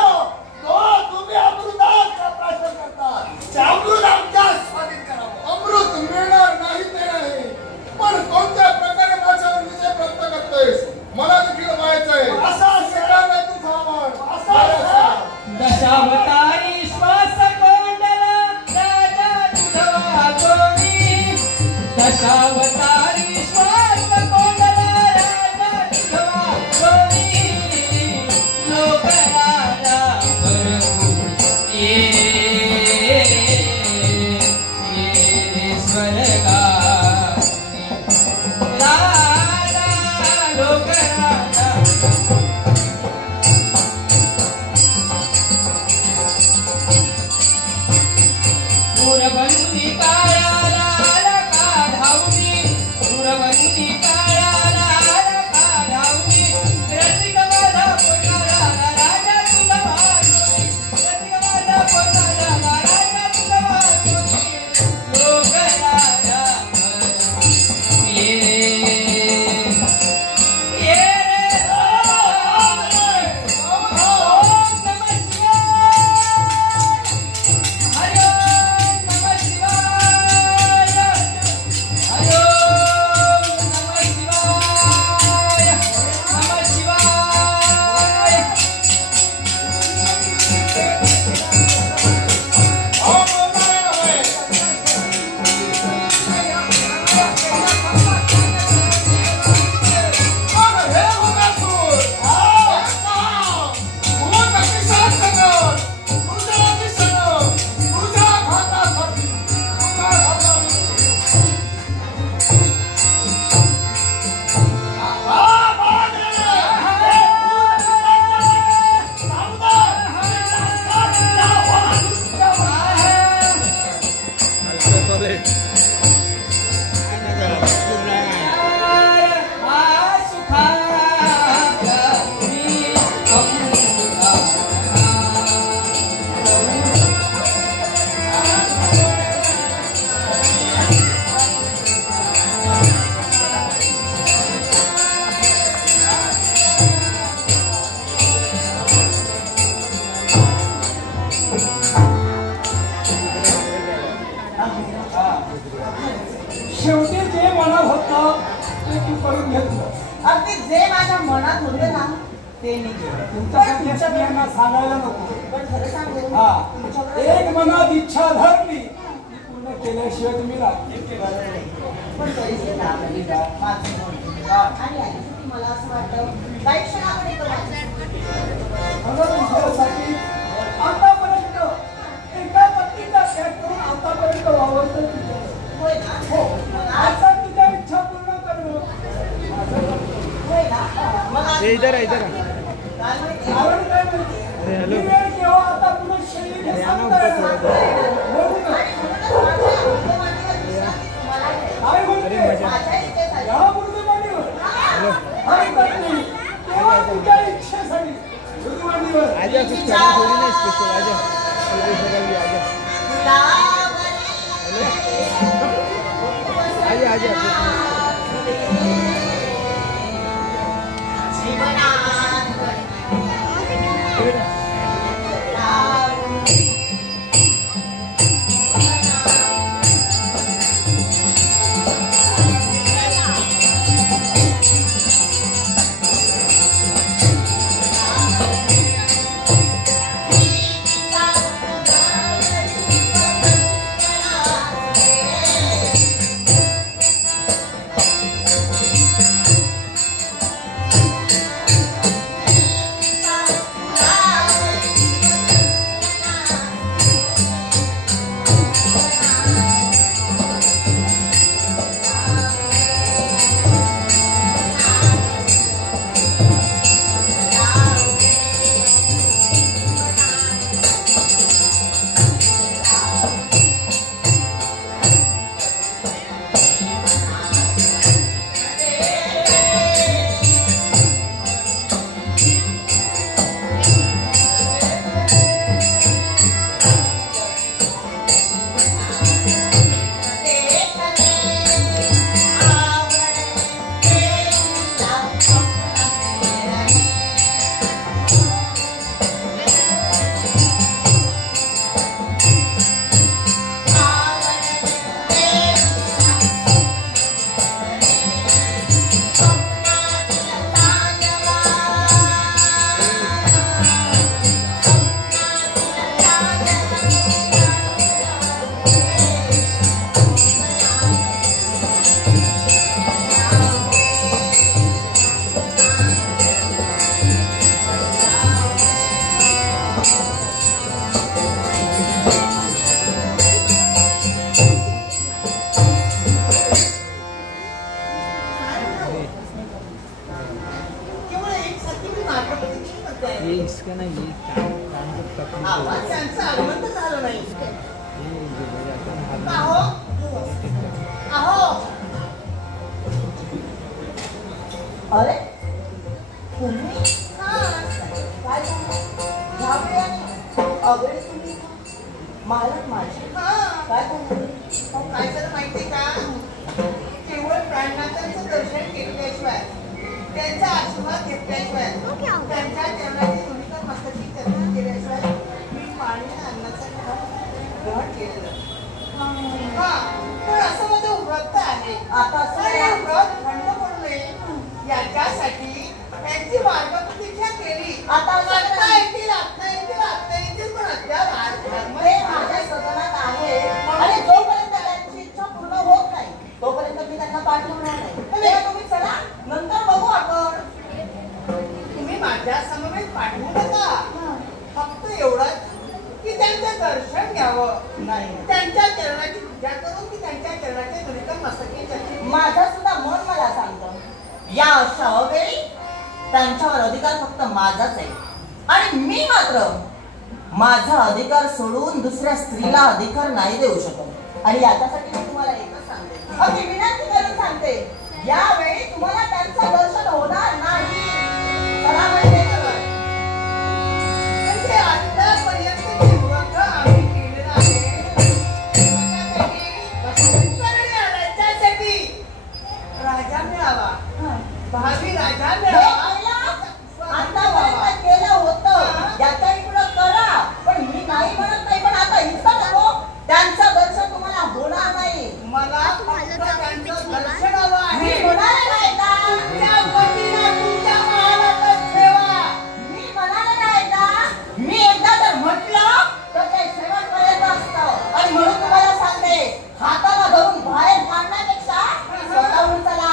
तुम्ही अमृताचा प्राशन करता ते अमृत आमच्या स्वाधीन करावं. अमृत मिळणार नाही ते नाही पण कोणत्या प्रकारे माझ्यावर विजय प्राप्त करतोयस मला देखील पाहायचंय. असं स्वीकारलंय तुझं आव्हान. दशावतारी श्वास कोंडला राजा तुझा कोणी. दशावतारी श्वास कोंडला राजा तुझा कोणी. लोकराजा बरगू ये स्वर्गा राजा लोकराजा पुरबंदी काळाला का धावली. पुरबंदी काळाला का धावली. रसिक माझा पोटाला राजा तुझा वाटोनी. रसिक माझा पोटाला राजा तुझा वाटोनी. लोकराजा ये शेवटी जे मनात होतं ते तू करून घेतलं. अगदी जे माझ्या मनात होतं ना ते मी केलं. तुमच्यासाठी स्त्रियांना सांगायला नको. पण खरं सांगू हा तुमच्याकडे एक मनात इच्छा धरली ती पूर्ण केल्याशिवाय तुम्ही राज्य केलं. पण तरी माझं आणि आधी मला असं वाटतं काही क्षणाकडे तुमच्यासाठी आतापर्यंत एका पत्नीचा त्याग करून आतापर्यंत वावरतोय तुझ्याकडे. होय ना हो आता तुझ्या इच्छा पूर्ण करणं होय ना मग इधर आहे, इधर कारण काय माहिती ही वेळ केव्हा आता पुढे शैली हे सांगता येणार नाही. म्हणून काय म्हणते या मृदुमानीवर आणि पत्नी तेव्हा तुझ्या इच्छेसाठी कुछ करना थोड़ी ना स्पेशल आजा आजा ये इसका ना ये काम को तकलीफ आवाज त्यांचा आगमन तर झालं नाही आहो आहो अरे तुम्ही काय अगदी तुम्ही मालक माझी काय काय झालं माहिती का केवळ प्राणनाथांचं दर्शन घेतल्याशिवाय त्यांचा आशीर्वाद घेतल्याशिवाय त्यांच्या चरणाची धुळीकर मस्तकी चर्चा केल्याशिवाय मी पाणी अन्नाचं ग्रहण केलेलं पण असं माझं व्रत आहे आता असं व्रत खंड पडू नये याच्यासाठी त्यांची मार्गप्रतीक्षा केली आता येतील पण अद्याप माझ्या सदनात आहे आणि जोपर्यंत त्यांची इच्छा पूर्ण होत नाही तोपर्यंत मी त्यांना पाठवणार नाही तुम्ही चला नंतर बघू आपण तुम्ही माझ्या समवेत पाठवू नका फक्त एवढंच की त्यांचं दर्शन घ्यावं नाही त्यांच्या चरणाची पूजा करून की त्यांच्या चरणाचे दुर्गम मस्तकी माझं सुद्धा मन मला सांगतं या अशा वेळी त्यांच्यावर अधिकार फक्त माझाच आहे आणि मी मात्र माझा अधिकार सोडून दुसऱ्या स्त्रीला अधिकार नाही देऊ शकत आणि याच्यासाठी मी तुम्हाला एकच सांगते अगदी विनंती करून सांगते यावेळी तुम्हाला त्यांचं दर्शन होणार नाही चला म्हणजे आतापर्यंत जे व्रत आम्ही केलेलं आहे राज्यासाठी राजा मिळावा भावी राजा मिळावा आतापर्यंत केलं होतं याच्या इकडं करा पण मी नाही म्हणत नाही पण आता इथं नको त्यांचं दर्शन तुम्हाला होणार नाही मला फक्त त्यांचं दर्शन हवं आहे मी म्हणाले नाही का त्या पतीला तुमच्या महालातच ठेवा मी म्हणाले नाही का मी एकदा जर म्हटलं तर ते शेवटपर्यंत असतं आणि म्हणून तुम्हाला सांगते हाताला धरून बाहेर काढण्यापेक्षा स्वतःहून चला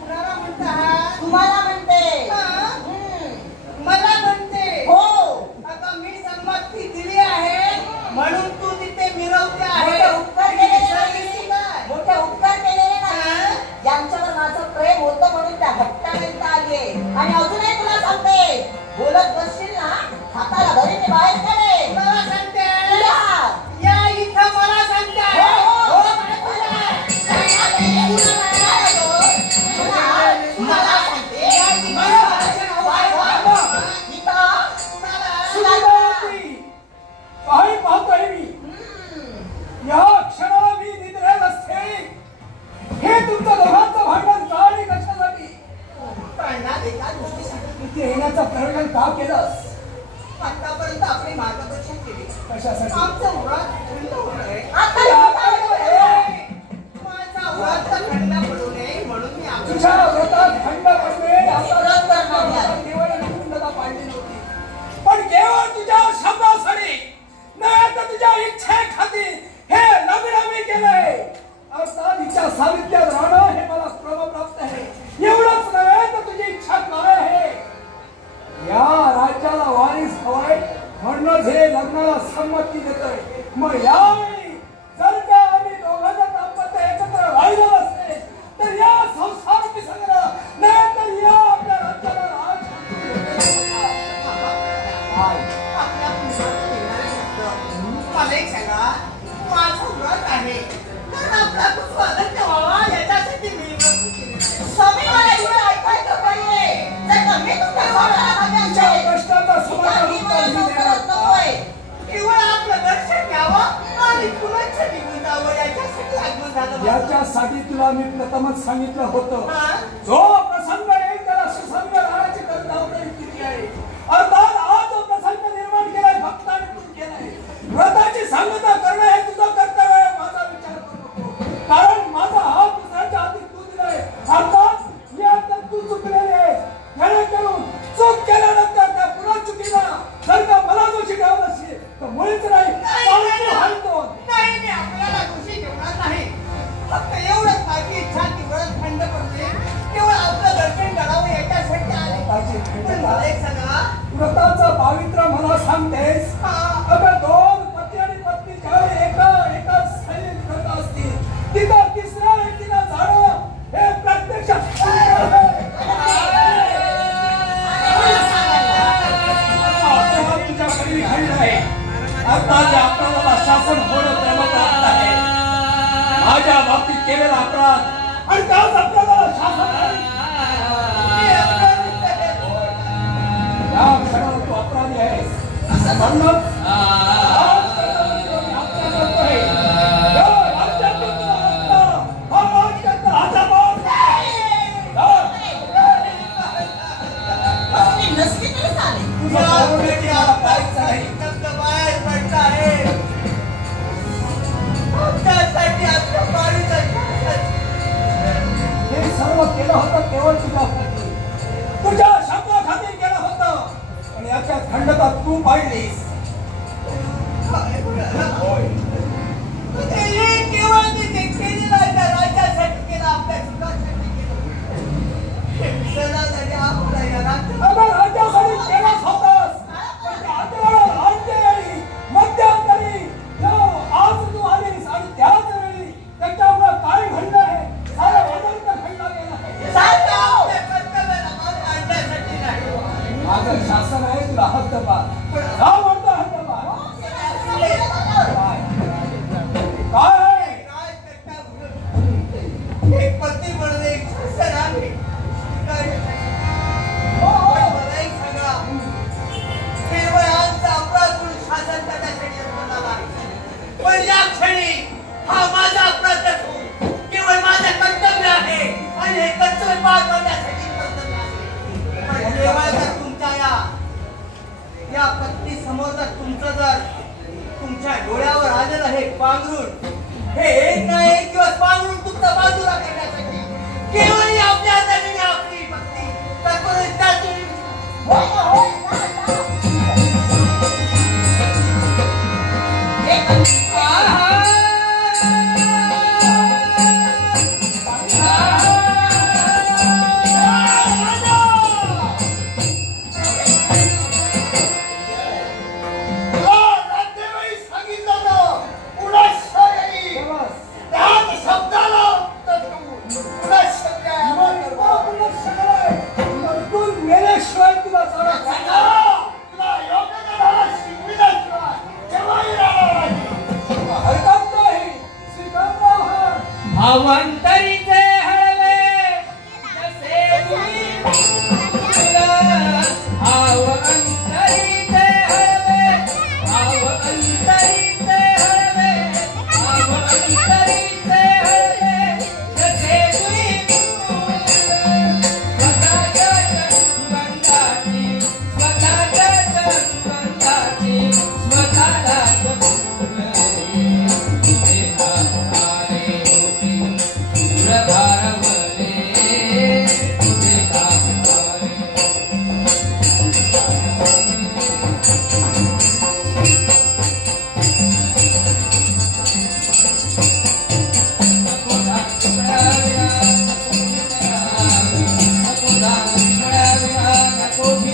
कुणाला म्हणता तुम्हाला म्हणते मला म्हणते हो आता मी संमती दिली आहे म्हणून तू तिथे मिरवते आहे मोठे उपकार केलेले नाही यांच्यावर माझं प्रेम होतं म्हणून त्या हट्टाने आली आणि अजूनही तुला सांगते बोलत बसशील ना हाताला धरीने बाहेर काढे मला सांगते या. या इथं मला सांगते हो. मला सांगते इथं घरात एका दृष्टीसाठी इथे येण्याचा प्रयोजन का केलंस? आतापर्यंत आपले मार्गदर्शन केले. कशासाठी? आमचं मुळात थंड होऊ नये. आता काय माझा व्रत थंड पडू नये म्हणून मी तुझ्या व्रतात थंड पडले व्रत करणार. केवळ निकुंडता पाळली नव्हती, पण केवळ तुझ्या शब्दासाठी नाही तर तुझ्या इच्छेखाती हे लग्न मी केलंय. अर्थात तिच्या सानिध्यात राहणं हे मला क्रमप्राप्त आहे. एवढंच नव्हे तर तुझी इच्छा काय आहे? या राज्याला वारीस हवाय म्हणूनच हे लग्नाला संमती देतोय. मग यावेळी जर का आम्ही दोघांचं दाम्पत्य एकत्र राहिलं असते तर या संसार पिसंगला नाही तर या आपल्या राज्याला राज आपल्या पुरुषात येणारे शब्द मला एक सांगा. माझं व्रत आहे तर आपला खूप स्वागत व्हावा याच्यासाठी मी व्रत केलेलं आहे. स्वामी मला एवढं ऐकायचं पाहिजे. जर कमी तुमच्या स्वतःला तुझ्या बघायचंय, कष्टाचा तर समाधान मी उत्तर मला मी संसारात देणार नकोय. केवळ आपलं दर्शन घ्यावं आणि पुन्हा निघून जावं याच्यासाठी आगमन झालं माझं. याच्यासाठी तुला मी प्रथमच सांगितलं होतं, हा? जो प्रसंग येईल त्याला सुसंग राहण्याची जबाबदारी तुझी आहे. अर्थात हा जो प्रसंग निर्माण केलाय भक्ताने तू केलाय. व्रताची सांगता करणं हे तुझं कर्तव्य आहे. माझा विचार करू नको, कारण माझा हात दुसऱ्याच्या हाती तू दिलाय. अर्थात मी आता तू चुकलेली आहे. जेणेकरून चूक केल्यानंतर त्या पुन्हा चुकीला जर का मला दोषी ठेवलं असेल तर मुळीच नाही. नाही मी आपल्याला दोषी ठेवणार नाही. फक्त एवढंच माझी इच्छा की व्रत थंड पडले केवळ आपलं दर्शन करावं याच्यासाठी आले. पण मला एक सांगा. व्रताचं पावित्र्य मला सांगतेस? अगं दोन पती आणि पत्नी ज्यावेळी एकाच स्थळी करत असतील तिथं तिसऱ्या व्यक्तीला जाणं हे प्रत्यक्षात तुझ्या घरी घडलं आहे. आता ज्या अपराधाला शासन होणं प्रेमात आहे. माझ्या बाबतीत केलेला अपराध आणि त्याच अपराधाला शासन या क्षणाला तू अपराधी आहेस असं म्हणणं नसली तरी चालेल. हे सर्व केलं होतं केवळ तुझ्या शब्दाखाली केलं होतं. पण याच्या खंडता तू पाहिलीस. केवळ मी केलेला राज्यासाठी केला आपल्या सुखासाठी केलं. अगं राज्यासाठी केलंच होतंस. पण त्या आंदोलनात राज्यावेळी मध्यंतरी जेव्हा आज तू आलीस आणि त्याच वेळी त्याच्यामुळे काय घडलं आहे सारा वादंत घडला गेला आहे. माझं शासन आहे तुला हद्दपार का म्हणतो हद्दपार काय एक पत्नी म्हणून एक शासन आहे. मला एक सांगा. केवळ आमचा अपराध म्हणून शासन करण्यासाठी झाला. पण या क्षणी हा माझा अपराध नसून केवळ माझं कर्तव्य आहे आणि हे कर्तव्य पार करण्यासाठी कर्तव्य आहे. पण केवळ जर तुमच्या या पत्नी समोर जर तुमचं जर तुमच्या डोळ्यावर आलेलं हे पांघरून हे एक ना एक दिवस पांघरून तुमचा बाजूला करण्यासाठी केवळ आपल्या हाताने आपली पत्नी तर त्यातून अवंतरीचे हळवे जसे अवंतरीचे हळवे अवंतरीचे हळवे अवंतरीचे हळवे जसे Oh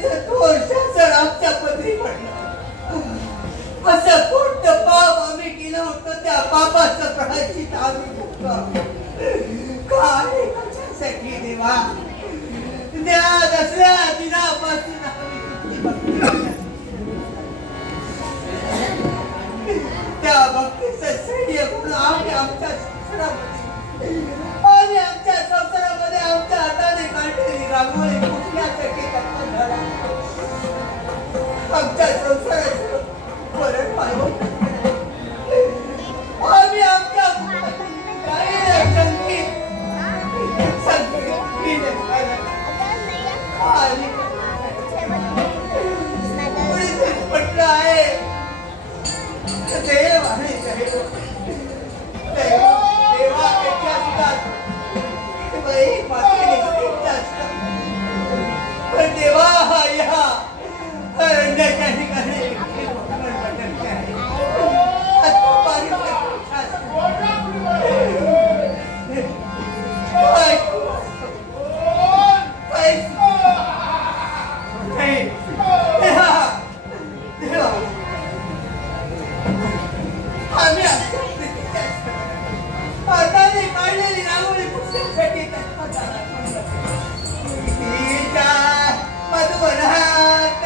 त्याचा दोष जर आमच्या पदरी पडला. असं कोणतं पाप आम्ही केलं होतं त्या पापाचं प्रायश्चित्त आम्ही भोगावं. काय कशासाठी देवा? त्या दसऱ्या दिनापासून आम्ही तुझी भक्ती करतो. त्या भक्तीचं श्रेय म्हणून आम्ही आमच्या संसारामध्ये आमच्या हाताने काढलेली रांगोळी पुसण्यासाठी कल्पना झाला. आमच्या संसाराचं वरण पाहिजे. आम्ही आमच्या म्हटलं आहे देव आणि देवापेक्षा सुद्धा पण देवा या अरण्याच्या ठिकाणी हाताने काढलेली रांगोळी पुसण्यासाठी मधुवनात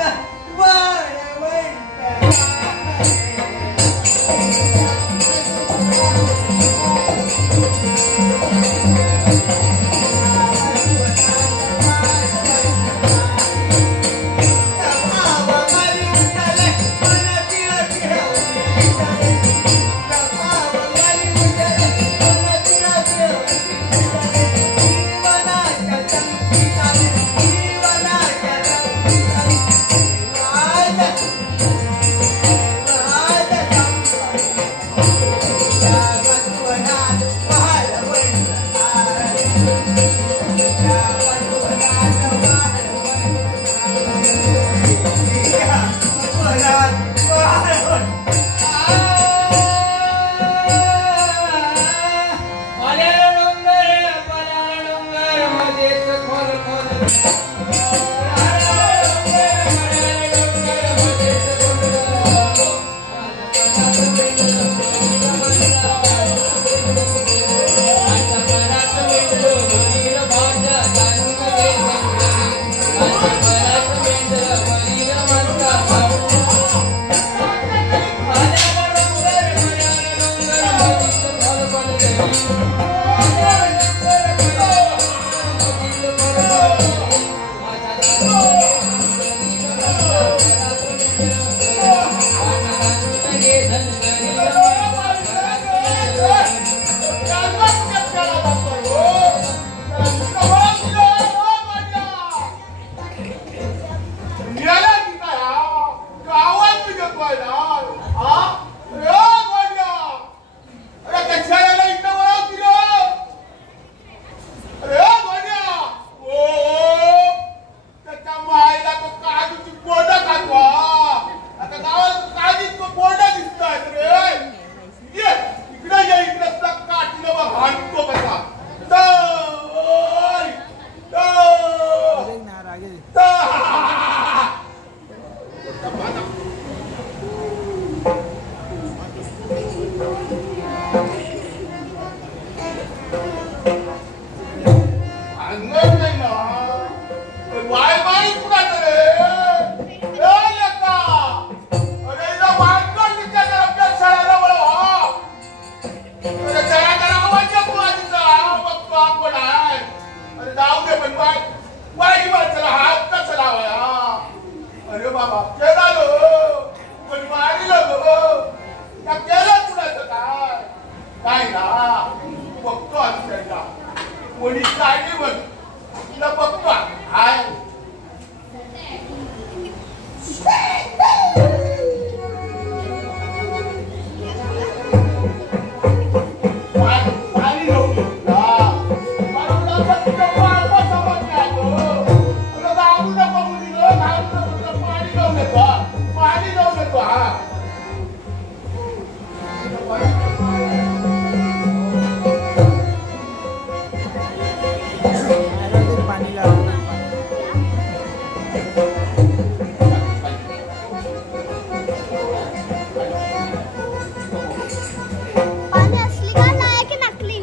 पानी असली का लाया कि नकली?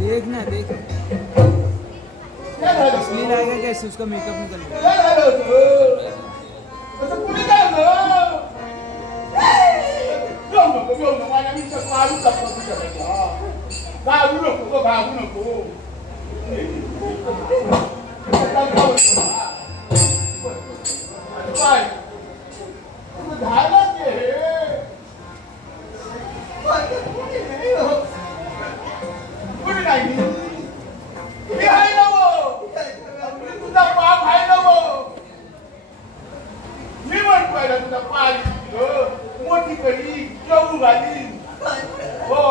देखना देख असली लाएगा कैसे उसका मेकअप निकलेगा मोठी कडी चऊ घाली हो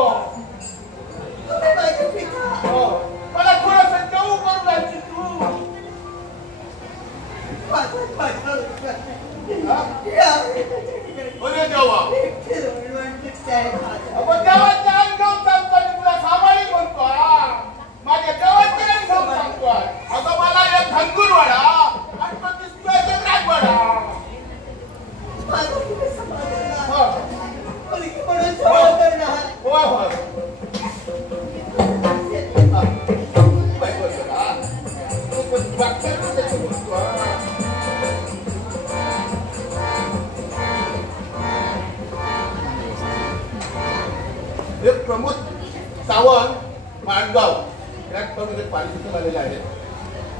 मला थोडस चऊ करू लागली तू देवा देवाच्या घेऊन सांगतो तुला सामाळी म्हणतो माझ्या देवाच्या घेऊन सांगतो अगं मला एक खंदूर वाडा आणि तो दिसतोय राग वाडा एक प्रमोद सावंत माणगाव यात पारितोषिक आलेले आहे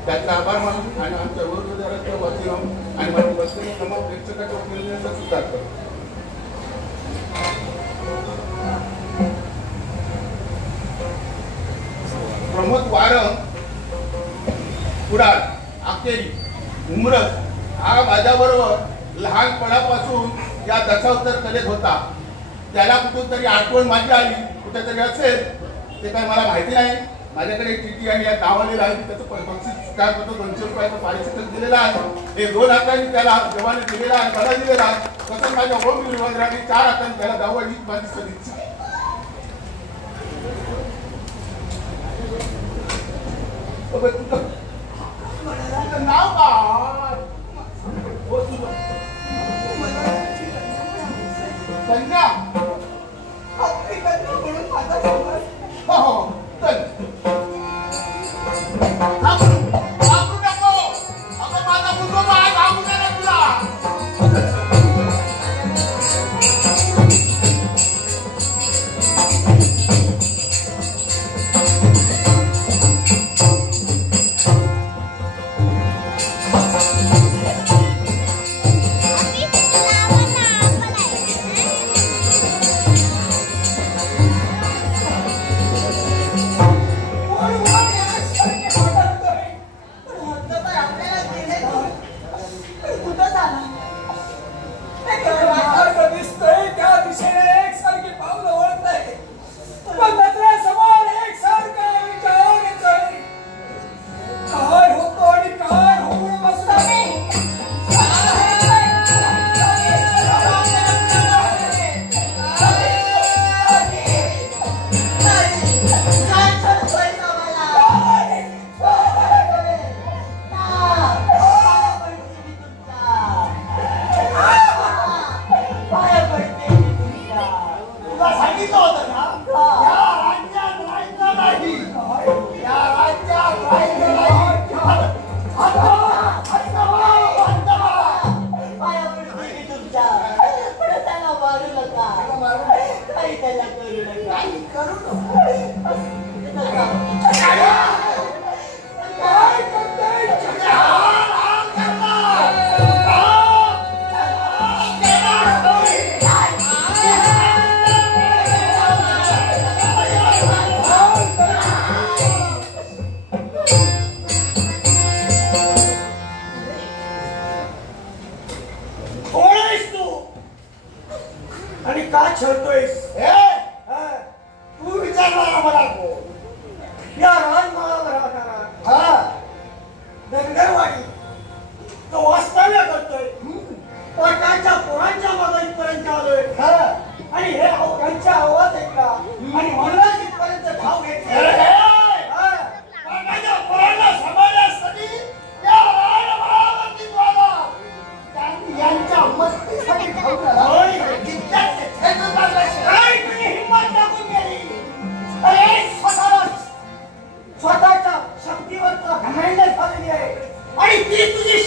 त्याचा आभार मानून आणि आमच्या रोजगाराच्या वतीनं आणि माझ्या बसलेल्या तमाम प्रेक्षकाच्या वतीने सुद्धा करतो. प्रमोद वारंग कुडाळ आकेरी उमरस हा माझ्याबरोबर लहानपणापासून या दशावतार कलेत होता. त्याला कुठून तरी आठवण माझी आली कुठेतरी असेल ते काय मला माहिती नाही. माझ्याकडे एक चिठ्ठी आणि या नावाने राहिली त्याचं बक्षीस काय होतं 200 रुपयाचं पारितोषिक दिलेलं आहे. हे 2 हातांनी त्याला देवाने दिलेलं आहे मला दिलेलं आहे. तसंच माझ्या होम विभागाने 4 हातांनी त्याला द्यावं हीच माझी सदिच्छा. तुझं नाव काय? हो तुझं संज्ञा हो हो चल घाबरू नको अगं माझा कुटुंब आहे घाबरू नये तुला.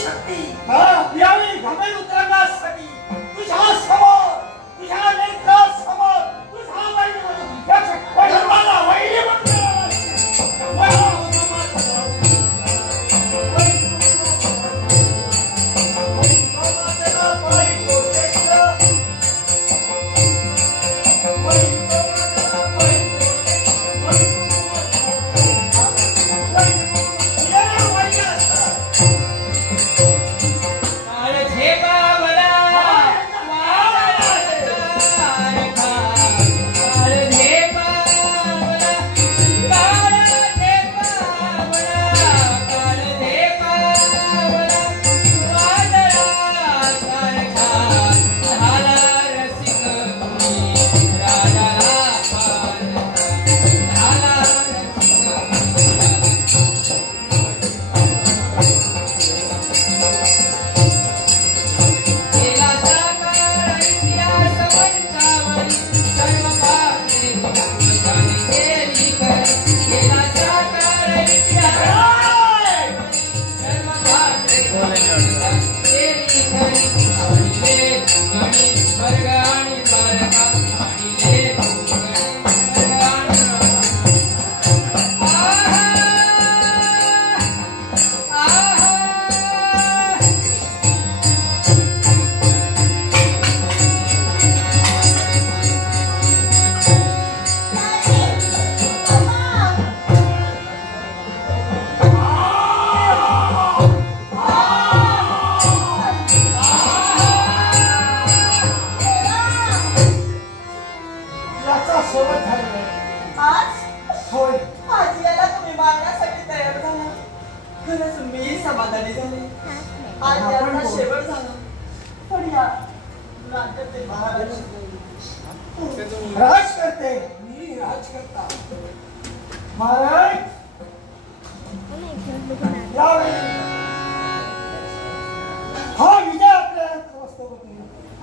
शक्ती यावेळी घमेल उतरण्यासाठी तुझ्या समोर तुझ्या नेत्रासमोर तुझा धर्माला वैरी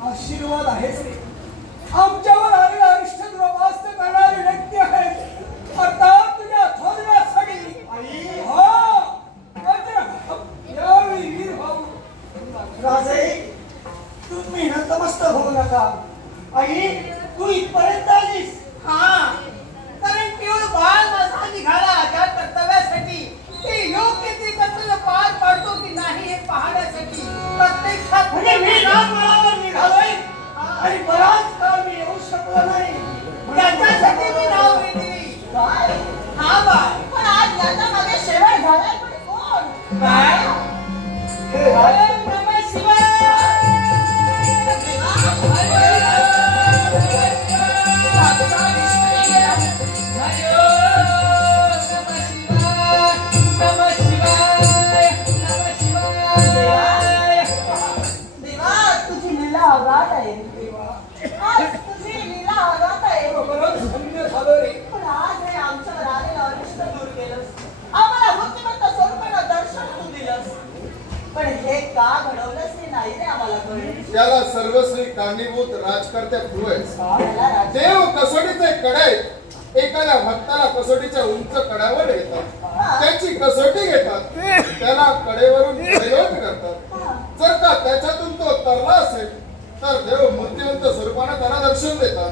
आशीर्वाद आहेच रे. आमच्यावर आलेला अरिष्ट दुरापास्त करणारी व्यक्ती आहे अर्थात तुझ्या थोरण्यासाठी आई. यावेळी वीर भाऊ राजे तुम्ही नतमस्तक होऊ नका. आई तू इथपर्यंत आलीस. कारण केवळ बाळ माझा निघाला त्या कर्तव्यासाठी ते योग्य ते कर्तव्य पार पाडतो की नाही हे पाहण्यासाठी प्रत्यक्षात म्हणजे मी राजमाळावर निघालोय आणि बराच काळ मी येऊ शकलो नाही. त्याच्यासाठी मी नाव घेतली. हा बाय पण आज याचा माझे शेवट झालाय. पण कोण काय नमः शिवाय. त्याला सर्वस्वी कारणीभूत राजकर्त्या देव कसोटीचे कडे एखाद्या भक्ताला कसोटीच्या उंच कड्यावर येतात, त्याची कसोटी घेतात, त्याला कडेवरून प्रयोग करतात. जर का त्याच्यातून तो तरला असेल तर देव मूर्तिवंत स्वरूपाने त्याला दर्शन देतात.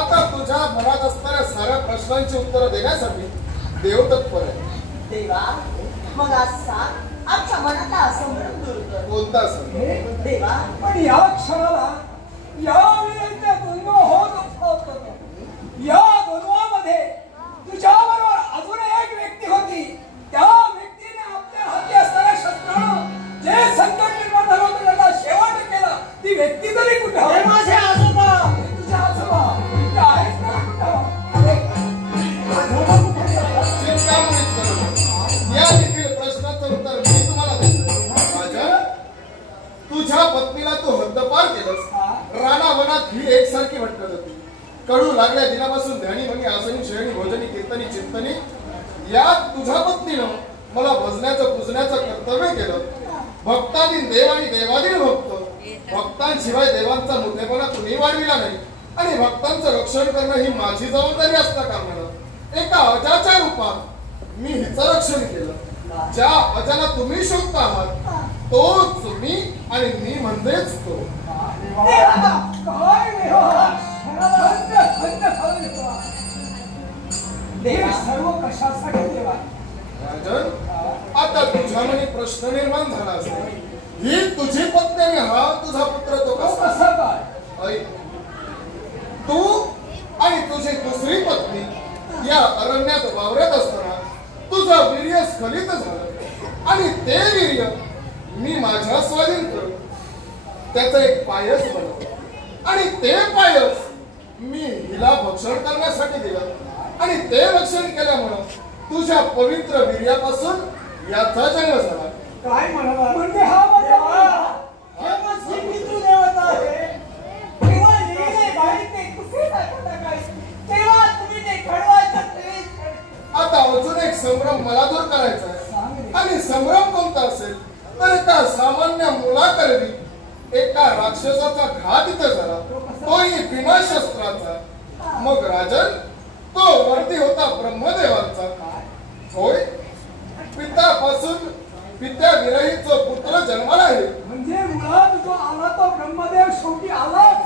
आता तुझ्या मनात असणाऱ्या साऱ्या प्रश्नांची उत्तर देण्यासाठी देव तत्पर आहे. देवा मग आज सांग आमच्या मनाला असं म्हणून दूर कर. कोणता सण देवा पण या क्षणाला यावेळी त्या द्वंद्व होत होतो. या द्वंद्वामध्ये तुझ्याबरोबर अजून एक व्यक्ती होती. त्या व्यक्तीने आपल्या हाती असणाऱ्या शस्त्रानं जे संकट निर्माण झालं होतं त्याचा शेवट केला. ती व्यक्ती तरी कुठे? माझे आजोबा. तुझे आजोबा ते आहेच ना कुठे? चिंतामुळेच करू. या देखील प्रश्नाचं उत्तर मी तुम्हाला देतो. राजा, तुझ्या पत्नीला तू हद्दपार केलंस. रानावनात ही एकसारखी भटकत होती. कडू लागल्या दिनापासून ध्यानी मनी आसनी शयनी भोजनी कीर्तनी चिंतनी यात तुझ्या पत्नीनं मला भजण्याचं पूजण्याचं कर्तव्य केलं. भक्ताधीन देव आणि देवाधीन भक्त. भक्तांशिवाय देवांचा मोठेपणा कुणी वाढविला नाही आणि भक्तांचं रक्षण करणं ही माझी जबाबदारी असता कारणानं एका अजाच्या रूपात मी हिचं रक्षण केलं. ज्या अजाला तुम्ही शोधता आहात तोच मी आणि मी म्हणजेच तो. काय देव सर्व कशासाठी देवा? राजन, आता तुझ्या मनी प्रश्न निर्माण झाला असेल, ही तुझी पत्नी आणि हा तुझा पुत्र तो कसा काय? तू आणि तुझी दुसरी पत्नी या अरण्यात वावरत असताना तुझं वीर्य स्खलित झालं आणि ते वीर्य मी माझ्या स्वाधीन करून त्याचं एक पायस बनवलं आणि ते पायस मी हिला भक्षण करण्यासाठी दिलं आणि ते भक्षण केल्यामुळं तुझ्या पवित्र वीर्यापासून याचा जन्म झाला. काय म्हणाला? म्हणजे हा पितृ देवता आहे. तेव्हा लिहिले बाई ते कुठे टाकता काय? तेव्हा तुम्ही ते घडवायचं ते. आता अजून एक संभ्रम मला दूर करायचा आहे आणि संभ्रम कोणता असेल तर एका सामान्य मुलाकरवी एका राक्षसाचा घात इथं झाला, तोही बिना शस्त्राचा. मग राजन, तो वरती होता ब्रह्मदेवांचा. होय, पित्यापासून पित्या विरहित जो पुत्र जन्माला आहे. म्हणजे मुळात जो आला तो ब्रह्मदेव शेवटी आलाच.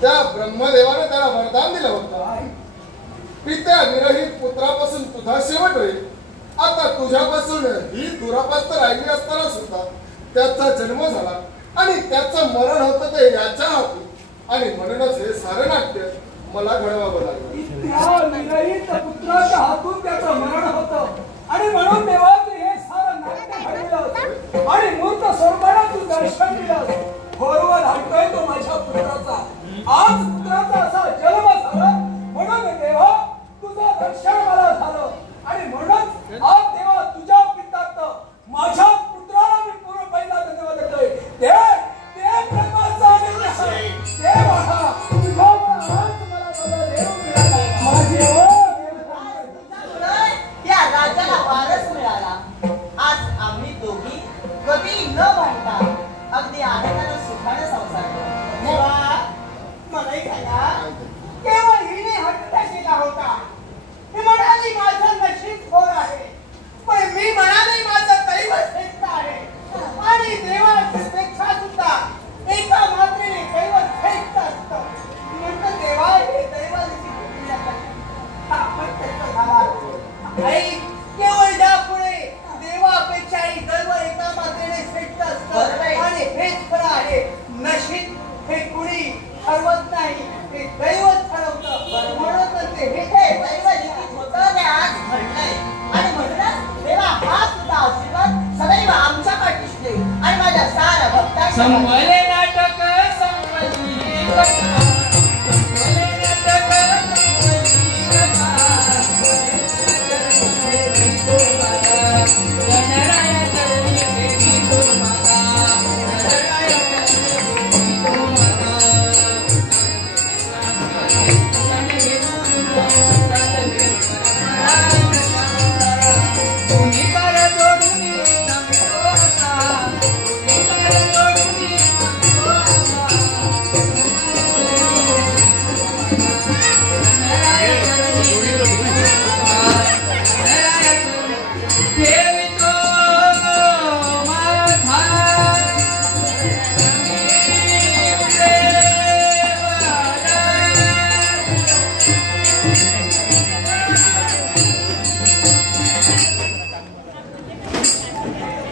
त्या ब्रह्मदेवाने त्याला वरदान दिलं होतं, पित्या विरहित पुत्रापासून तुझा शेवट होईल. आता तुझ्यापासून ही दुरापास्त राहिली असताना सुद्धा त्याचा जन्म झाला आणि त्याचं मरण होतं ते याच्या हाती. आणि म्हणूनच हे सारं नाट्य मला घडवावं लागलं. त्या विरहित पुत्राच्या हातून त्याचं मरण होतं आणि म्हणून देवाने हे सारं नाट्य घडवलं आणि मूर्त स्वरूपाने तू दर्शन दिलं. बरोबर घडतोय तो माझ्या पुत्राचा. आज पुत्राचा असा जन्म झाला म्हणून देवा तुझं दर्शन मला झालं आणि म्हणूनच आज देवा तुझ्या पित्तात माझ्या पुत्राला मी पूर्ण पहिला धन्यवाद देतोय. ते प्रेमाचा निर्णय ते माझा तुझ्या आज मला माझा देव मिळाला. माझी या राज्याला वारस मिळाला. आज आम्ही दोघी कधी न भांडता अगदी आनंदाने सुखाने संसार करतो. देवा, मलाही सांगा, केवळ हिने हट्ट केला होता. मी म्हणाली माझं नशीब थोर आहे, पण मी म्हणाले माझं दैवत श्रेष्ठ आहे. आणि देवाची पेक्षा सुद्धा एका मात्रेने दैवत श्रेष्ठ असतं. म्हणतं देवा हे दैवाची आपण श्रेष्ठ झाला. आई, केवळ यापुढे देवापेक्षाही दैव एका मात्रेने श्रेष्ठ असतं. आणि हेच खरं आहे, नशीब हे कुणी ठरवत नाही, हे दैवत ठरवतं. म्हणून ते हे दैव लिखित होतं ते आज घडलंय आणि म्हणूनच देवा हा सुद्धा आशीर्वाद सदैव आमच्या पाठीशी आणि माझ्या साऱ्या भक्तांच्या